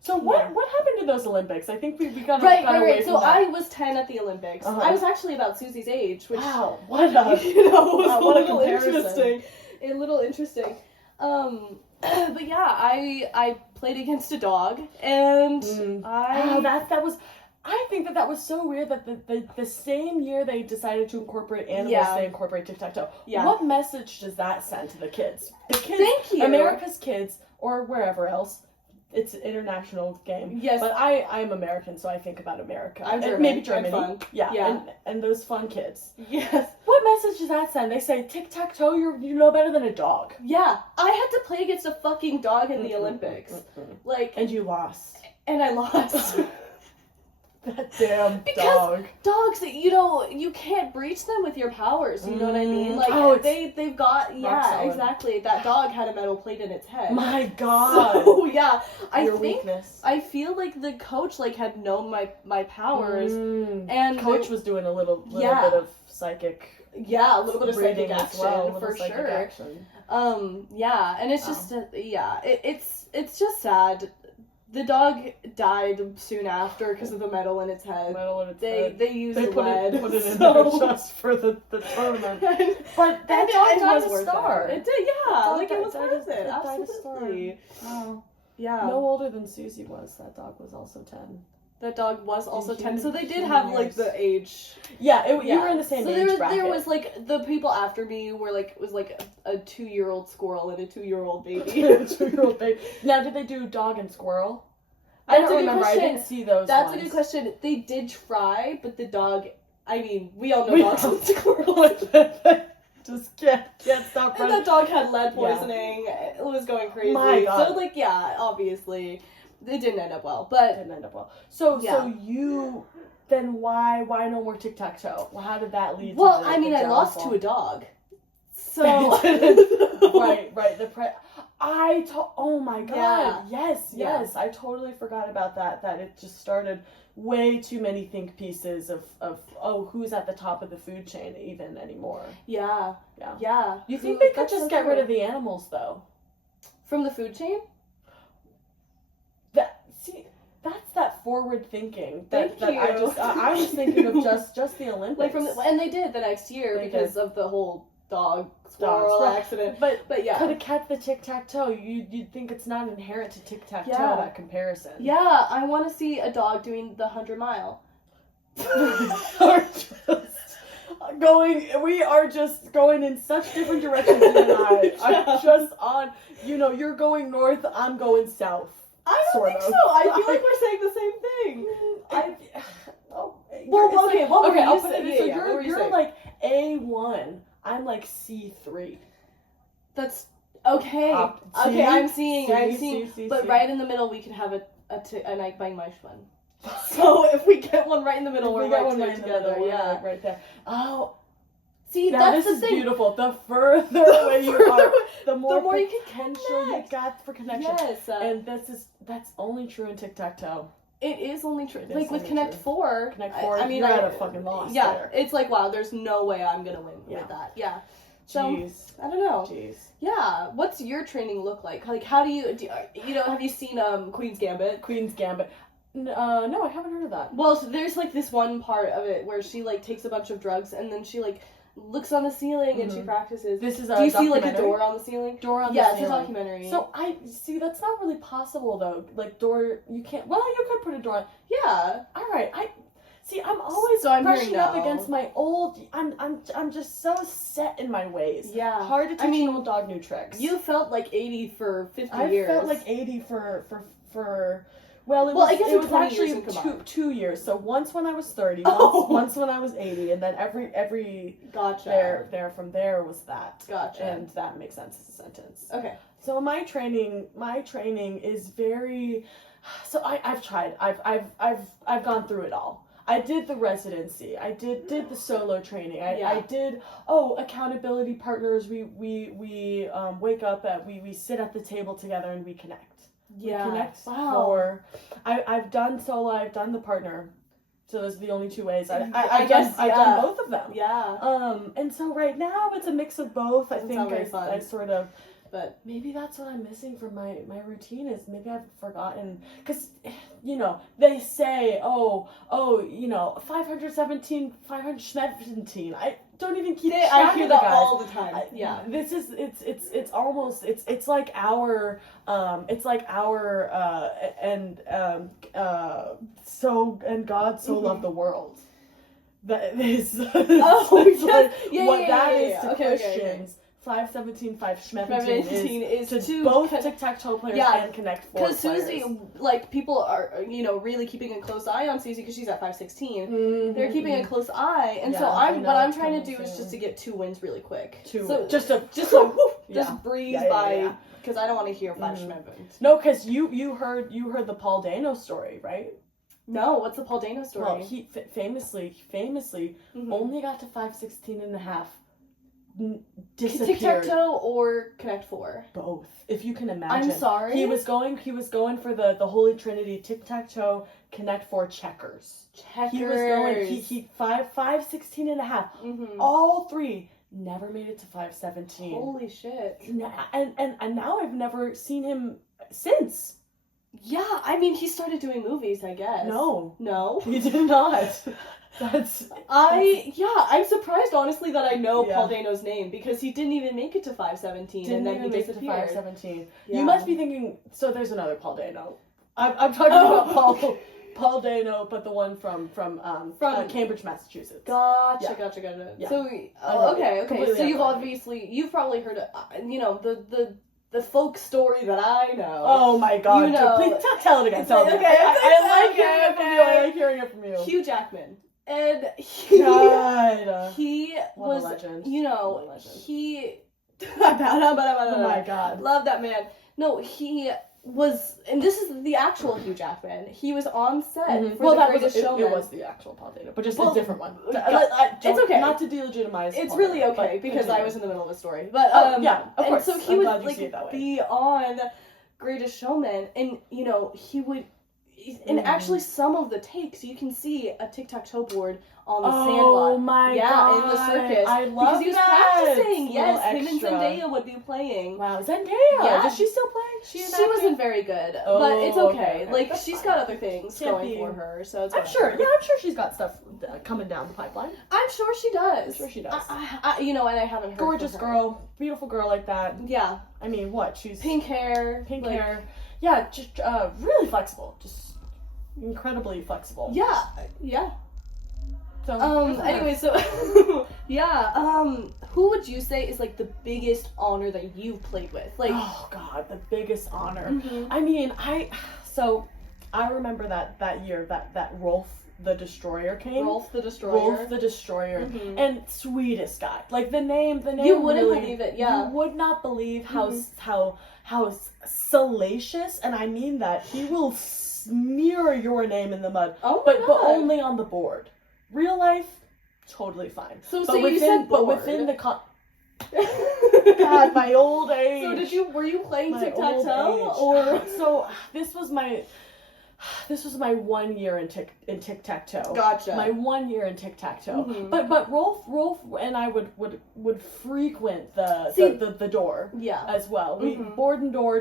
So what happened to those Olympics? I think we got right. away from that. I was 10 at the Olympics. I was actually about Susie's age, which what a was what a little interesting. A little interesting. But yeah, I played against a dog, and I think that was so weird that the same year they decided to incorporate animals, they incorporate tic-tac-toe. Yeah. What message does that send to the kids? Thank you. America's kids, or wherever else. It's an international game. Yes. But I'm American, so I think about America. I'm German. Maybe Germany. I'm fun. Yeah. And those fun kids. Yes. What message does that send? They say, tic-tac-toe, you know better than a dog. Yeah. I had to play against a fucking dog in the Olympics. Like. And you lost. And I lost. That damn Because dog. dogs, you can't breach them with your powers. You know what I mean? Like they've got solid. exactly. That dog had a metal plate in its head. My God. So yeah, Your weakness. I feel like the coach had known my powers, and coach was doing a little bit of psychic. Yeah, a little bit of psychic reading action as well, for psychic sure. Action. Yeah, and it's Wow. just it's just sad. The dog died soon after because of the metal in its head. They used They put lead. it in so- there just for the tournament. And- But that and dog it was was a worth star. It did, yeah. Dog Like it was died- worth died- it. died a star. Absolutely. Wow. Yeah. No older than Susie was. That dog was also 10. That dog was also 10. So they did human have like years. the age. Yeah, you were in the same so age bracket. there was like the people after me were like it was like a 2-year-old squirrel and a 2-year-old baby. 2-year-old baby. Now, did they do dog and squirrel? I That's don't a good remember. question. I didn't see those. That's ones. a good question. They did try, but the dog. I mean, we all know We dogs all- and squirrels. Just can't stop And running. that dog had lead poisoning. It was going crazy. My God. So like, yeah, obviously, it didn't end up well. But Didn't end up well. So Yeah. you then why no more tic-tac-toe? Well, how did that lead? well, to the, I mean, the I lost downfall? to a dog. So right. Oh my God. Yeah. Yes. I totally forgot about that. That it just started way too many think pieces of who's at the top of the food chain even anymore. Yeah. Yeah. Yeah. You think they could That's just so get true. rid of the animals though? From the food chain? That's that forward thinking. Thank that you. I was thinking of just the Olympics. And they did the next year They because of the whole dog squirrel Dogs. accident. But yeah. could have kept the tic-tac-toe. You'd think it's not inherent to tic-tac-toe, Yeah. that comparison. Yeah, I want to see a dog doing the 100-mile. We are just going in such different directions, you and I. I'm just on, you're going north, I'm going south. I don't Sort think of. so. I feel like we're saying the same thing. Okay, I'll put it in. So What were you you're saying? like A1, I'm like C3. That's okay. Okay, See? I'm seeing. See, But see. right in the middle, we could have an Ike bang one. So if we get one right in the middle, We we're got right one there right in the together. middle, Yeah. right there. Oh, See, now that's this the is thing. beautiful. The further away you are, the more more you can potential you connect. got for connection. Yes. And that's only true in tic-tac-toe. It is only true. It is Like with only Connect true. 4. Connect 4, I mean, you're at a fucking loss Yeah, there. it's like wow. There's no way I'm gonna win Yeah. with that. Yeah. So Jeez. I don't know. Jeez. Yeah. What's your training look like? Like, how do you have you seen Queen's Gambit? Queen's Gambit. No, I haven't heard of that. Well, so there's like this one part of it where she like takes a bunch of drugs and then she like looks on the ceiling and she Mhm. practices. This is a Do you see like a documentary? door on the ceiling? Door on Yeah, the it's a ceiling. documentary. So I see that's not really possible though. Like door, you can't. Well, you could put a door. yeah. All right, I'm always So I'm hearing brushing up no. against my old. I'm just so set in my ways. Yeah. Hard to teach I mean, an old dog new tricks. You felt like 80 for 50 I years. felt like 80 for well, Well, I was, guess it in was 20 actually years in combined. two years. So once when I was 30, Oh. once when I was 80, and then every Gotcha. there from there was that. Gotcha. And that makes sense as a sentence. Okay. So my training is very. So I've tried. I've gone through it all. I did the residency. I did the solo training. I did accountability partners. We wake up we sit at the table together and we connect. Yeah. We connect Wow. for. I've done solo. I've done the partner. So those are the only two ways. I I've guess, I've yeah. done both of them. Yeah. And so right now it's a mix of both. Doesn't I sound think very fun. I sort of. But Maybe that's what I'm missing from my routine is maybe I've forgotten because they say 517 I don't even keep track I hear of the that guys. all the time. Yeah. This is it's almost it's like our so and God so loved the world. That is Oh, yeah. what that yeah, is yeah. to Okay, Christians. 517 517 is is to to both con- tic-tac-toe players Yeah, and Connect 4 Because players. Susie, like, people are, really keeping a close eye on Susie because she's at 516. Mhm, They're keeping a close eye, and so Yeah, I what know I'm it's trying to coming do is soon. just to get 2 wins really quick. Two- So just like, yeah. breeze Yeah, yeah, by, yeah. because I don't want to hear 5 Mhm. Schmevens. No, because you heard the Paul Dano story, right? No, what's the Paul Dano story? Well, he famously Mhm. only got to 516 and a half. Disappeared. Tic-tac-toe or Connect Four? Both, if you can imagine. I'm sorry? He was going for the Holy Trinity, tic-tac-toe, Connect Four, checkers. Checkers. He was going, he 516 and a half. Mm-hmm. All three never made it to 517. Holy shit. And now I've never seen him since. Yeah, I mean, he started doing movies, I guess. No. No? He did not. I'm surprised, honestly, that I know Yeah. Paul Dano's name, because he didn't even make it to 517, Didn't and then even he make it to disappeared. 517. Yeah. You must be thinking, so there's another Paul Dano. I'm talking Oh. about Paul Dano, but the one from Cambridge, Massachusetts. Gotcha. Yeah. So, okay. Completely So unrelated. you've probably heard, the folk story that I know. Oh my God! You know, Please tell it again. Tell it again. okay, I like okay, hearing it from you. okay. I like hearing it from you. Hugh Jackman. And he God. he What a was, legend. what a legend. He. Oh my God. Love that man. No, he was, and this is the actual Hugh Jackman. He was on set for Well, The that Greatest was Showman. it was the actual Paul Dano, but just Well, a different one. it's okay. Not to delegitimize. It's Paul really Dano, okay but because continue. I was in the middle of a story. But yeah, of course. And so he I'm would glad you see it that way. be on Greatest Showman, and he would. And actually, some of the takes you can see a tic-tac-toe board on the sandlot. Oh my yeah, God! in the circus. I love because he was that. practicing. Yes, Little him and extra. Zendaya would be playing. Wow, Zendaya. Yeah. Does she still play? She an actor? wasn't very good, but Oh, it's okay. okay. Like That's she's fine. got other things Can't going be- for her, so it's I'm whatever. sure. Yeah, I'm sure she's got stuff coming down the pipeline. I'm sure she does. I'm sure she does. And I haven't heard. Gorgeous from her. girl, beautiful girl like that. Yeah, I mean, what? She's pink hair. pink like, hair. Yeah, just really flexible. Just incredibly flexible. Yeah, yeah. So good for her. Anyway, so yeah. Who would you say is like the biggest honor that you've played with? Like, Oh God, the biggest honor. Mhm. I mean, I remember that year that Rolf the Destroyer came. Rolf the Destroyer. Rolf the Destroyer. Mhm. And sweetest guy. Like the name You wouldn't really- believe it, yeah. You would not believe Mhm. how salacious, and I mean that, he will smear your name in the mud. Oh my But God. only on the board. Real life, totally fine. So But you said but board. within the God, my old age. So were you playing My tic-tac-toe old age. or? So this was my 1 year in tic-tac-toe. Gotcha. My 1 year in tic-tac-toe. Mhm. But Rolf and I would frequent See- the door Yeah. as well. We Mhm. board and door,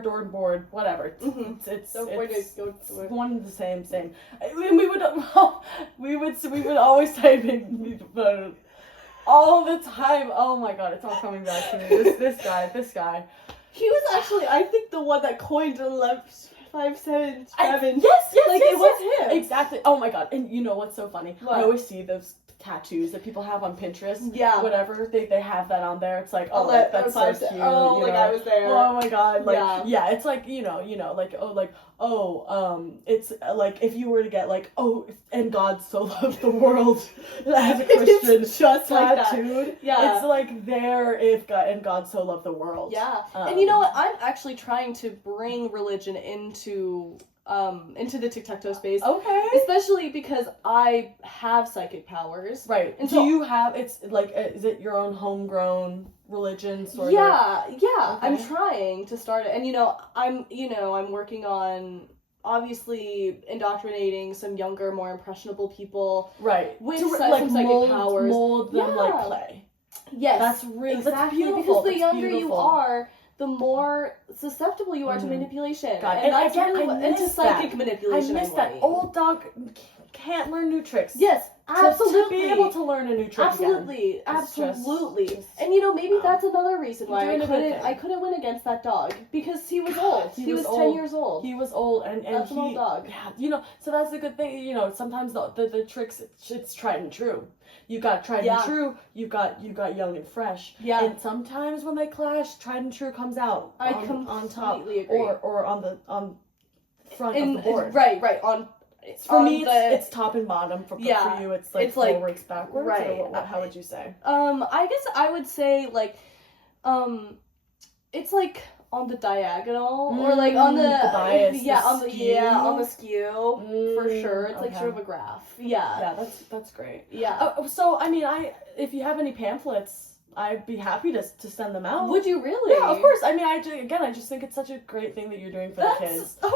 whatever. Mhm. It's So where it's did go? one and the same. And we would always type in all the time. Oh my God, it's all coming back to me. This guy. He was actually, I think, the one that coined the left 577. Yes, Like, yes, it was yes. him. Exactly. Oh my God. And you know what's so funny? What? I always see those tattoos that people have on Pinterest. Yeah. Whatever. They have that on there. It's like, oh, Let- that's so five- cute. oh, you like know? I was there. Oh my God. Like, Yeah. yeah, it's like, it's like if you were to get like, and God so loved the world as a Christian It's just like that. tattooed. Yeah. It's like there if God and God so loved the world. Yeah. And you know what? I'm actually trying to bring religion into the tic-tac-toe space. Okay. Especially because I have psychic powers. Right. And Do so- you have, it's like, is it your own homegrown religion sort of? Yeah. Okay. I'm trying to start it. And I'm working on obviously indoctrinating some younger, more impressionable people. Right. With To, some psychic powers. Mold them Yeah. like clay. Yes. That's really, Exactly. that's beautiful. Because the That's younger beautiful. you are, the more susceptible you are to Mhm. manipulation. God, And and that's again, really I what, and to miss psychic that. manipulation. I miss I'm that. wanting. Old dog can't learn new tricks. Yes, absolutely. To be able to learn a new trick Absolutely, again. It's just- absolutely. And maybe wow. that's another reason You're why doing a good thing. I couldn't win against that dog because he was old. He He was was 10 old. years old. He was old, and That's an old dog. Yeah, so that's a good thing. Sometimes the tricks, it's tried and true. You got tried Yeah. and true. You got young and fresh. Yeah. And sometimes when they clash, tried and true comes out. I on top completely agree. or on the front of the board. Right on. For on me, the- it's top and bottom. For Yeah. you, it's like It's like- forwards, backwards. right. Or how would you say? I guess I would say like, it's like on the diagonal or like on the bias, yeah, the on the skew. on the skew for sure. It's like okay. sort of a graph. Yeah. Yeah, that's great. Yeah. So I mean, if you have any pamphlets, I'd be happy to send them out. Would you really? Yeah, of course. I mean, I just think it's such a great thing that you're doing for the kids. Oh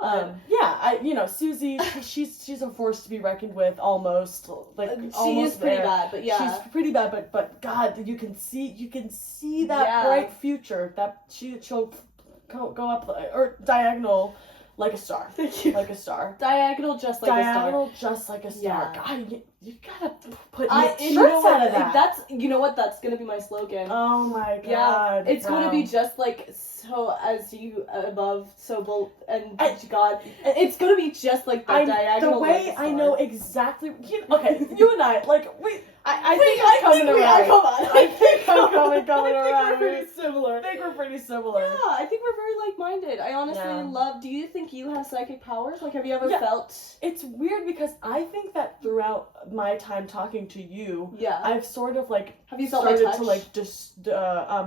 my god. Yeah, Susie, she's a force to be reckoned with. Almost like She almost is pretty there. bad, but yeah. She's pretty bad, but God, you can see that bright future that she'll go up or diagonal like a star. Thank you. Like a star. Diagonal just like a star. Diagonal just like a star. Yeah. God, you gotta put shirts you know what, out of that. That's that's gonna be my slogan. Oh my God. Yeah, it's wow. going to be just like so as you above, so below, and God, it's going to be just like the diagonal. The way like I know exactly. Okay, you and I I think I'm coming come around. on. I think I'm coming I around. think we're pretty similar. I think we're pretty similar. Yeah, I think we're very like-minded. I honestly love. Do you think you have psychic powers? Like, have you ever felt? It's weird because I think that throughout my time talking to you, yeah, I've sort of like have you felt started my touch? to like just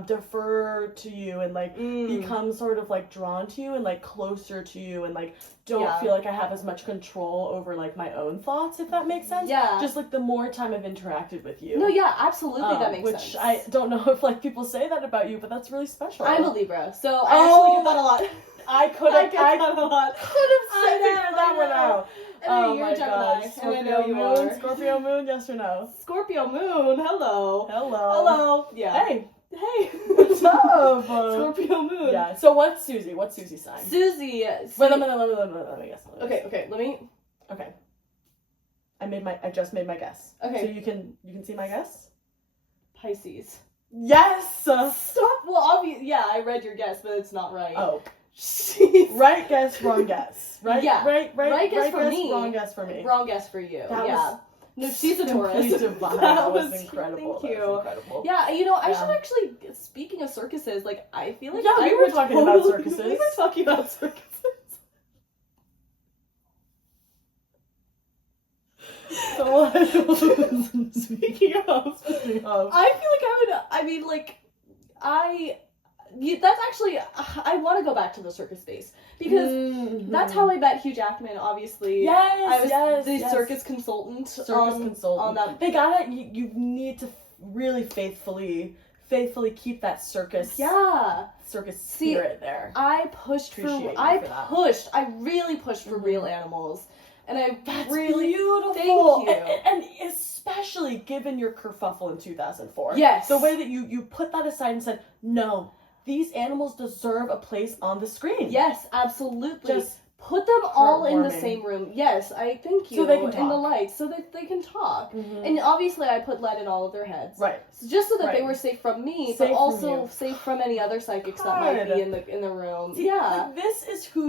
defer to you and like become sort of like drawn to you and like closer to you and like don't feel like I have as much control over like my own thoughts, if that makes sense. Yeah. Just like the more time I've interacted with you. No, yeah, absolutely, that makes sense. Which I don't know if like people say that about you, but that's really special. I'm a Libra, so I actually get that a lot. I could have that a lot. figured that one out. And you're a Gemini, and I know you are. Scorpio moon, yes or no? Scorpio moon, hello. Hello. Yeah. Hey. What's up? Scorpio moon. Yeah. So what's Susie? What's Susie's sign? Susie. Wait, let me guess. Okay. Let me. Okay. I just made my guess. Okay. So you can see my guess? Pisces. Yes. Stop. Well, obviously, yeah, I read your guess, but it's not right. Oh. Jeez. Right guess, wrong guess. Right? Yeah. Right guess for me. Wrong guess for me. Wrong guess for you. That was no, she's a Taurus. simply divine. That was was incredible. Thank you. That was incredible. Yeah, I should actually. Speaking of circuses, like I feel like we were talking about circuses. We were talking about circuses. So speaking of, I feel like that's actually I want to go back to the circus space because that's how I met Hugh Jackman. Obviously, I was the circus consultant. On that. They gotta. You need to really faithfully keep that circus. Yeah. Circus spirit there. I really pushed for real animals. And That's really beautiful. Thank you. And especially given your kerfuffle in 2004. Yes. The way that you put that aside and said, no, these animals deserve a place on the screen. Yes, absolutely. Just put them all in the heartwarming. same room. Yes, I thank you. So they can In the talk. lights, so that they can talk. Mm-hmm. And obviously I put lead in all of their heads. Right. So just so that they Right. were safe from me, Safe but from also you. safe from any other psychics that might God. be in the room. See, Yeah. like, this is who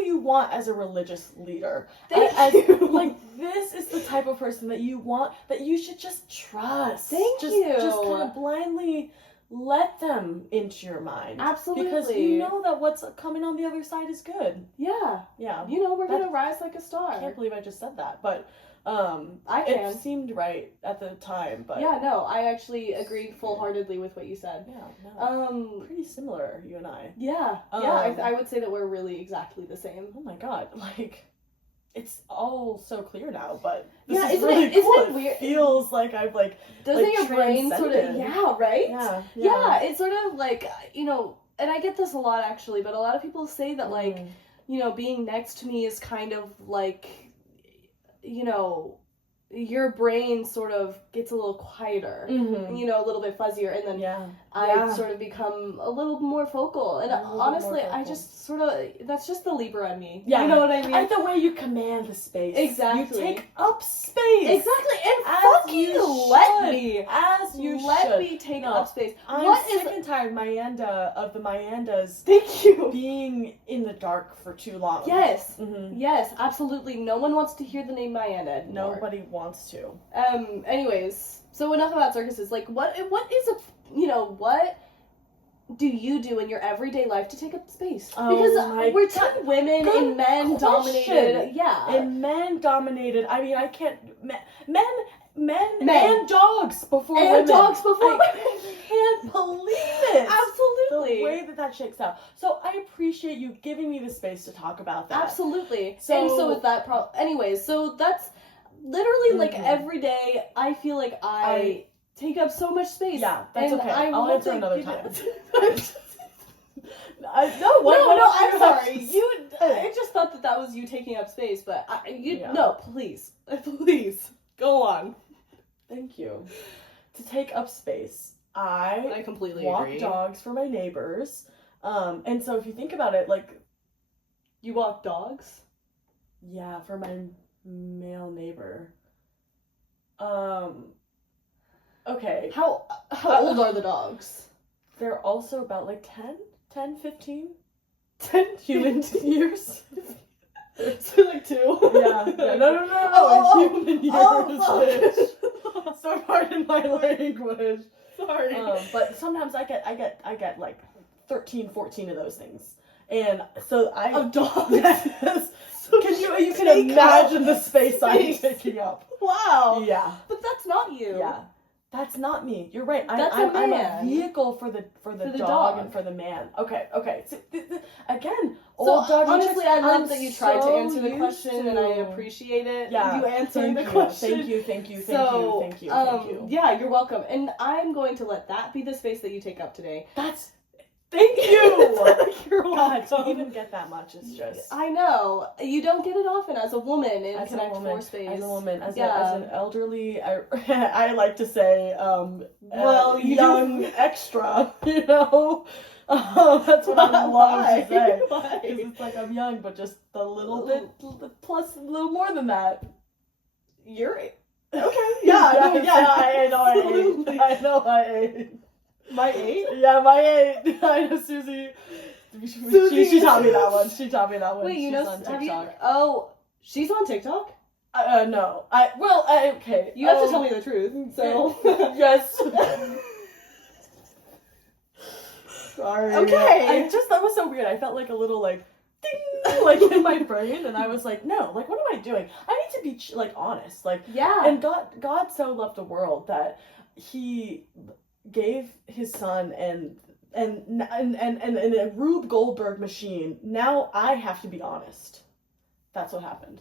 you want as a religious leader. Thank you. Like, this is the type of person that you want, that you should just trust. Thank Just kind of blindly let them into your mind. Absolutely. Because you know that what's coming on the other side is good. Yeah. Yeah. We're gonna rise like a star. I can't believe I just said that, but I can. it seemed right at the time, but Yeah, no, I actually agree full-heartedly with what you said. yeah, no. Pretty similar, you and I. Yeah, I would say that we're really exactly the same. Oh my God, like, it's all so clear now, but this Yeah, is isn't really it- isn't cool. it weird? Feels like I've like Doesn't like your brain sort of, transcended. right? Yeah, it's sort of like, and I get this a lot actually, but a lot of people say that like, being next to me is kind of like, your brain sort of gets a little quieter, Mm-hmm. a little bit fuzzier, and then I sort of become a little more focal. And honestly, I just sort of, that's just the Libra in me. Yeah. You know what I mean? And the way you command the space. Exactly. You take up space. Exactly, and As fuck you you, let should. me. As you Let should. me take No, up space. I'm What sick is... and tired, of the Mayandas Thank you. being in the dark for too long. Yes. Mm-hmm. Yes, absolutely. No one wants to hear the name Mayanda anymore. Nobody wants to. Anyways, so enough about circuses. Like, what is what do you do in your everyday life to take up space? Oh my Because we're God. two women Good in men-dominated... question. Yeah. And men-dominated, I mean, I can't... Men Men. and dogs before And women. dogs before I women. can't believe it. Absolutely. Exactly. way that shakes out. So I appreciate you giving me the space to talk about that. Absolutely. So- and so with that anyways, so that's literally like Mhm. every day I feel like I take up so much space. Yeah, that's and okay. I I'll want answer to another give time. it- What no, else do I'm you have sorry. to say? I just thought that was you taking up space, but Yeah. no, please, please go on. Thank you. To take up space, I I completely walk agree. dogs for my neighbors. And so if you think about it, like, You walk dogs? yeah, for my male neighbor. Okay. How old are the dogs? They're also about like 10, 15 human years. So like 2. Yeah. No. Oh, human years. oh, bitch. So pardon my language. Sorry. But sometimes I get like 13, 14 of those things. And so I Of dogs. Yes. So Can you can take imagine the up space I'm space. taking up? Wow. Yeah. But that's not you. Yeah. That's not me. You're right. That's a I'm a man. vehicle for the For the dog, dog. and for the man. Okay. So, again, So old dog. honestly, I love I'm that you tried to so answer the used question, and I to- appreciate it. Yeah. You answering Thank the you. question. Thank you. Thank you. So, Thank you. yeah, you're welcome. And I'm going to let that be the space that you take up today. That's. Thank you. You're God, to welcome. even get that much is just. I know. You don't get it often as a woman in As a Connect woman, Four Space. as a woman, as Yeah. an elderly, I like to say, Well, you young do- extra, you know? That's what I love Why? to say. Why? Because it's like I'm young, but just a little bit, plus a little more than that. You're Okay. Yeah, no, Yes, yeah, I know I absolutely. ate. I know I ate. my 8. Yeah, my 8. I know Susie. She taught me that one. She taught me that one. Wait, you She's know, on have you? TikTok. Oh, she's on TikTok. No. Okay. You have to tell me the truth. So Yes. Sorry. Okay. That was so weird. I felt like a little like ding like in my brain, and I was like, no, like what am I doing? I need to be like honest, like. yeah. And God so loved the world that He gave His Son and a Rube Goldberg machine. Now I have to be honest. That's what happened.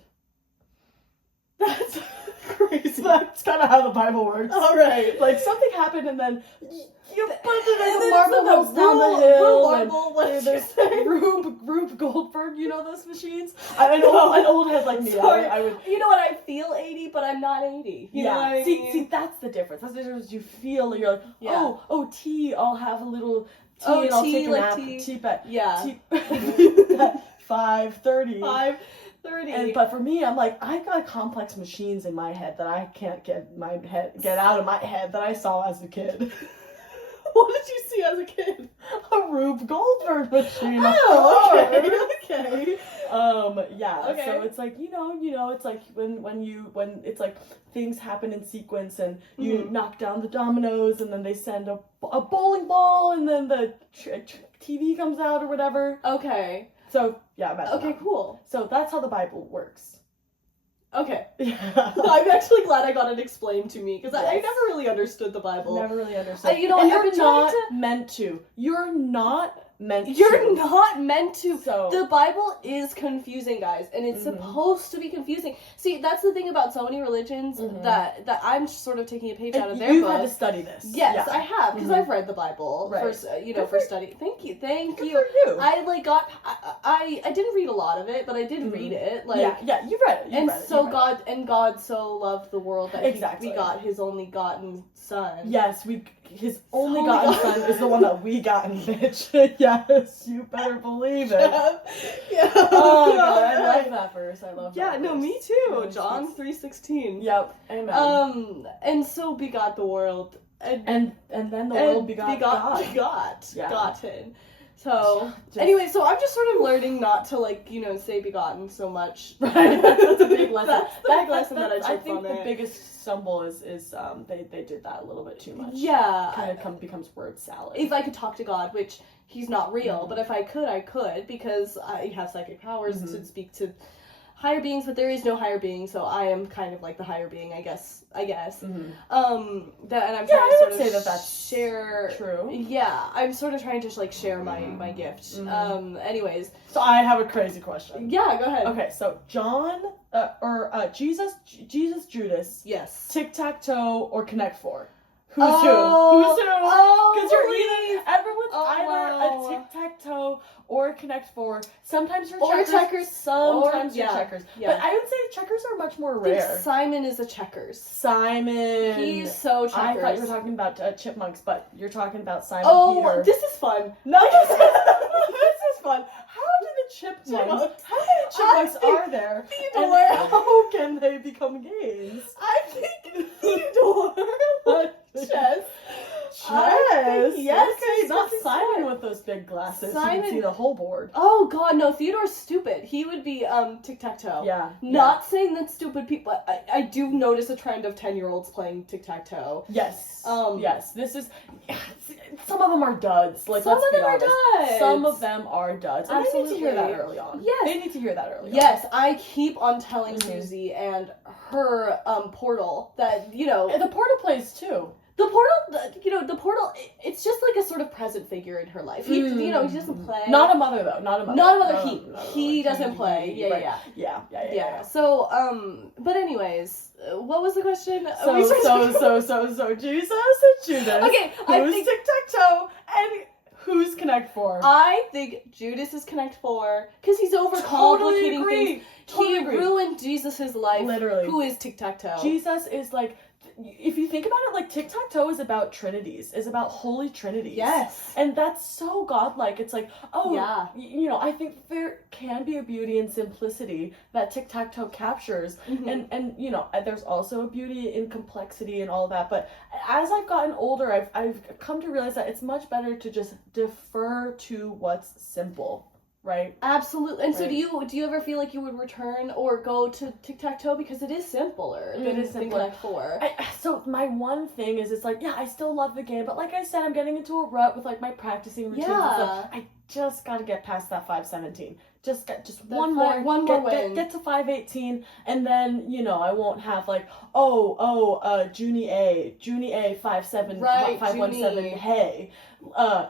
That's crazy. That's kind of how the Bible works. All right. Like something happened, and then you put it And in the then marble so the house down the hill. and Marble, what did you there's say? Rube Goldberg. You know those machines? An old head like me. Sorry. I would. You know what? I feel 80, but I'm not 80. You know what I mean? See, that's the difference. That's the difference. You feel you're like, Yeah. oh, tea. I'll have a little tea, Oh, and I'll tea, take a like nap. tea. Tea at Yeah. tea at 5:30. 5:30. But for me, I'm like, I got complex machines in my head that I can't get out of my head that I saw as a kid. What did you see as a kid? A Rube Goldberg machine. Oh, of okay. course. Okay. Yeah. Okay. So it's like you know, it's like when it's like things happen in sequence and you Mhm. knock down the dominoes and then they send a bowling ball and then the TV comes out or whatever. Okay. So yeah, imagine Okay, that. cool. So that's how the Bible works. Okay. Yeah. I'm actually glad I got it explained to me because I Yes. never really understood the Bible. Never really understood. You know, and I'm you're trying not to- meant to. You're not meant to. You're not meant to. So The Bible is confusing, guys, and it's Mhm. supposed to be confusing. See, that's the thing about so many religions Mhm. that I'm sort of taking a page out of and their you've book. had to study this. Yes, Yeah. I have because Mhm. I've read the Bible Right. for Good for for- study. Thank you. Good you. for you. I like got I didn't read a lot of it, but I did Mhm. read it. Like yeah, you read it. and so God so loved the world that Exactly. we got his only begotten son. Yes, his only Only gotten gotten- son is the one that we got, bitch. Yes, you better believe it. Yeah. Oh god, I love that verse. I love Yeah, that. no, verse. me too. Really John sweet. 3:16. Yep. Amen. And so begot the world, and then the world begot God. Yeah. begotten. So Just- anyway, so I'm just sort of learning not to say begotten so much. Right, that's a big lesson. That's the big lesson that I I took think from the it. biggest stumble is they did that a little bit too much. Yeah. Kind of becomes word salad. If I could talk to God, which he's not real, Mhm. but if I could, because I have psychic powers Mhm. to speak to higher beings, but there is no higher being, so I am kind of like the higher being, I guess. Mm-hmm. That, and I'm trying Yeah, to I sort would of say that that's share. true. Yeah, I'm sort of trying to like share my gift. Mm-hmm. Anyways, So I have a crazy question. yeah, go ahead. Okay, so John Jesus, Judas, Yes. Tic-tac-toe or Connect Four? Who's Oh, who? Who's who? Oh, Because you're please. everyone's Oh, either wow. a tic-tac-toe or a Connect Four. Sometimes for Or checkers, checkers. sometimes Or- for yeah, checkers. yeah. But I would say checkers are much more I think rare. Simon is a checkers. Simon. He's so checkers. I thought you were talking about chipmunks, but you're talking about Simon Oh, Peter. this is fun. No, this is fun. How do the chipmunks? How many chipmunks I think are there? Theodore. And how can they become gays? I think Theodore. Chess. Chess. Yes, Okay, not yes, Simon yes. with those big glasses. You Simon- can see the whole board. Oh god, no, Theodore's stupid. He would be tic-tac-toe. Yeah. Not saying that stupid people. I do notice a trend of 10-year-olds playing tic-tac-toe. Yes. Um, yes. This is. Some of them are duds. Like, Some let's of be them are honest. duds. Some of them are duds. And they need to hear that Absolutely. early on. Yes. They need to hear that early on. Yes, I keep on telling Mhm. Susie and her portal that, you know, And the portal plays too. the portal, it's just like a sort of present figure in her life. He, you know, he doesn't play. Not a mother though. Not a mother. Not a mother. No, He doesn't play. Yeah, right. yeah. Yeah. So, but anyways, what was the question? So Jesus and Judas. Okay, I Who's think tic-tac-toe and who's Connect Four? I think Judas is Connect Four because he's overcomplicating Totally agree. things. Totally He agree. ruined Jesus' life. Literally. Who is tic-tac-toe? Jesus is like, if you think about it, like tic-tac-toe is about trinities, is about holy trinities. Yes. And that's so godlike. It's like, oh, Yeah. you know, I think there can be a beauty in simplicity that tic-tac-toe captures. Mhm. And you know, there's also a beauty in complexity and all that. But as I've gotten older, I've come to realize that it's much better to just defer to what's simple, right? Absolutely. And so Right. do you ever feel like you would return or go to tic-tac-toe because it is simpler It than is than simpler. Connect Four? So my one thing is, it's like, yeah, I still love the game, but like I said, I'm getting into a rut with like my practicing routines and stuff. Yeah. I just gotta get past that 517. Just That one more win. Get to 518, and then, you know, I won't have like Junie A 57 Right, 517 Junie. hey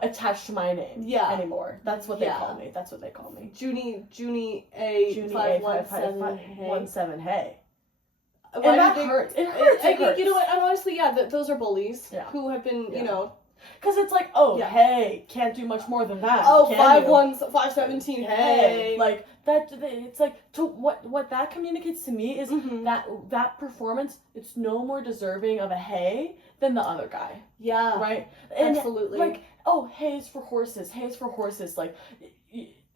attached to my name Yeah. anymore. That's what they Yeah. call me. That's what they call me. Junie A Junie A 517. 517 hey. Why And that did they- hurts. It hurts. I It think, you know hurts. what? And honestly, yeah, those are bullies Yeah. who have been, Yeah. you know, Because it's like, oh, Yeah. hey, can't do much more than that. oh, can 517, you? hey. Like, that, it's like, to what that communicates to me is Mhm. that performance, it's no more deserving of a hey than the other guy, Yeah, right? And absolutely. like, oh, hay's for horses, like,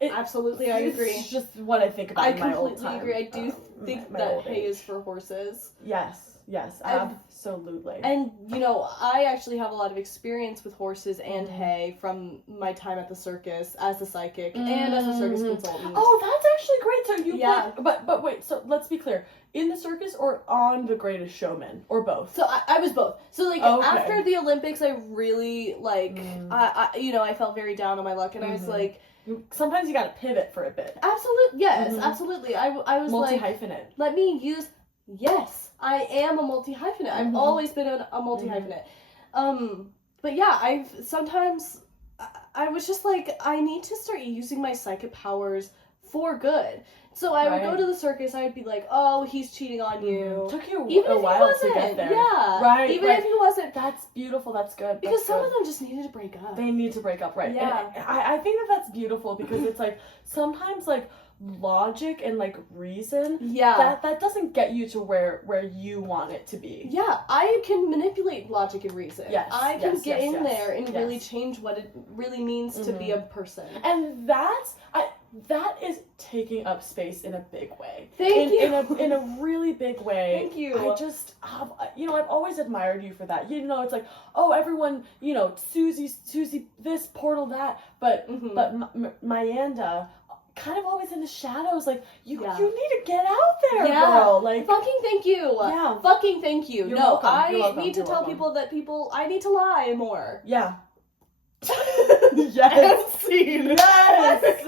Absolutely, I agree. It's just what I think about I in my old completely time. agree. I do think my that old hay age. is for horses. Yes, I've- absolutely. And, you know, I actually have a lot of experience with horses and Mhm. hay from my time at the circus as a psychic and as a circus Mhm. consultant. Oh, that's actually great. So you Yeah. but wait. So let's be clear: in the circus or on The Greatest Showman, or both? So I was both. So like Okay. after the Olympics, I really like Mm. I felt very down on my luck, and I was Mhm. like, Sometimes you got to pivot for a bit. yes, Mhm. absolutely. I was Multi like, hyphenate. let me use. Yes, I am a multi hyphenate. I've Mhm. always been a multi hyphenate. But yeah, I've sometimes I was just like, I need to start using my psychic powers for good. So I would go Right. to the circus. I would be like, oh, he's cheating on you. Took you Even a if he while to wasn't, get there. yeah, Right, Even right. if he wasn't, That's beautiful. That's good. because That's some good. of them just needed to break up. They need to break up, right? Yeah. And I think that's beautiful because it's like sometimes like logic and like reason Yeah. that doesn't get you to where you want it to be. Yeah, I can manipulate logic and reason. Yes, I can yes, get yes, in yes, there and really yes. change what it really means to be a person. And that is taking up space in a big way. Thank you. In a really big way. Thank you. I just have, I've always admired you for that. It's like, oh, everyone, Susie this, portal that, but Mhm. Mayanda, kind of always in the shadows, like, you Yeah. need to get out there, Yeah. girl. Like, Fucking thank you. Yeah. Fucking thank you. You're no, welcome. I You're welcome. need to You're tell welcome. people I need to lie more. yeah. Yes. Scene. Yes.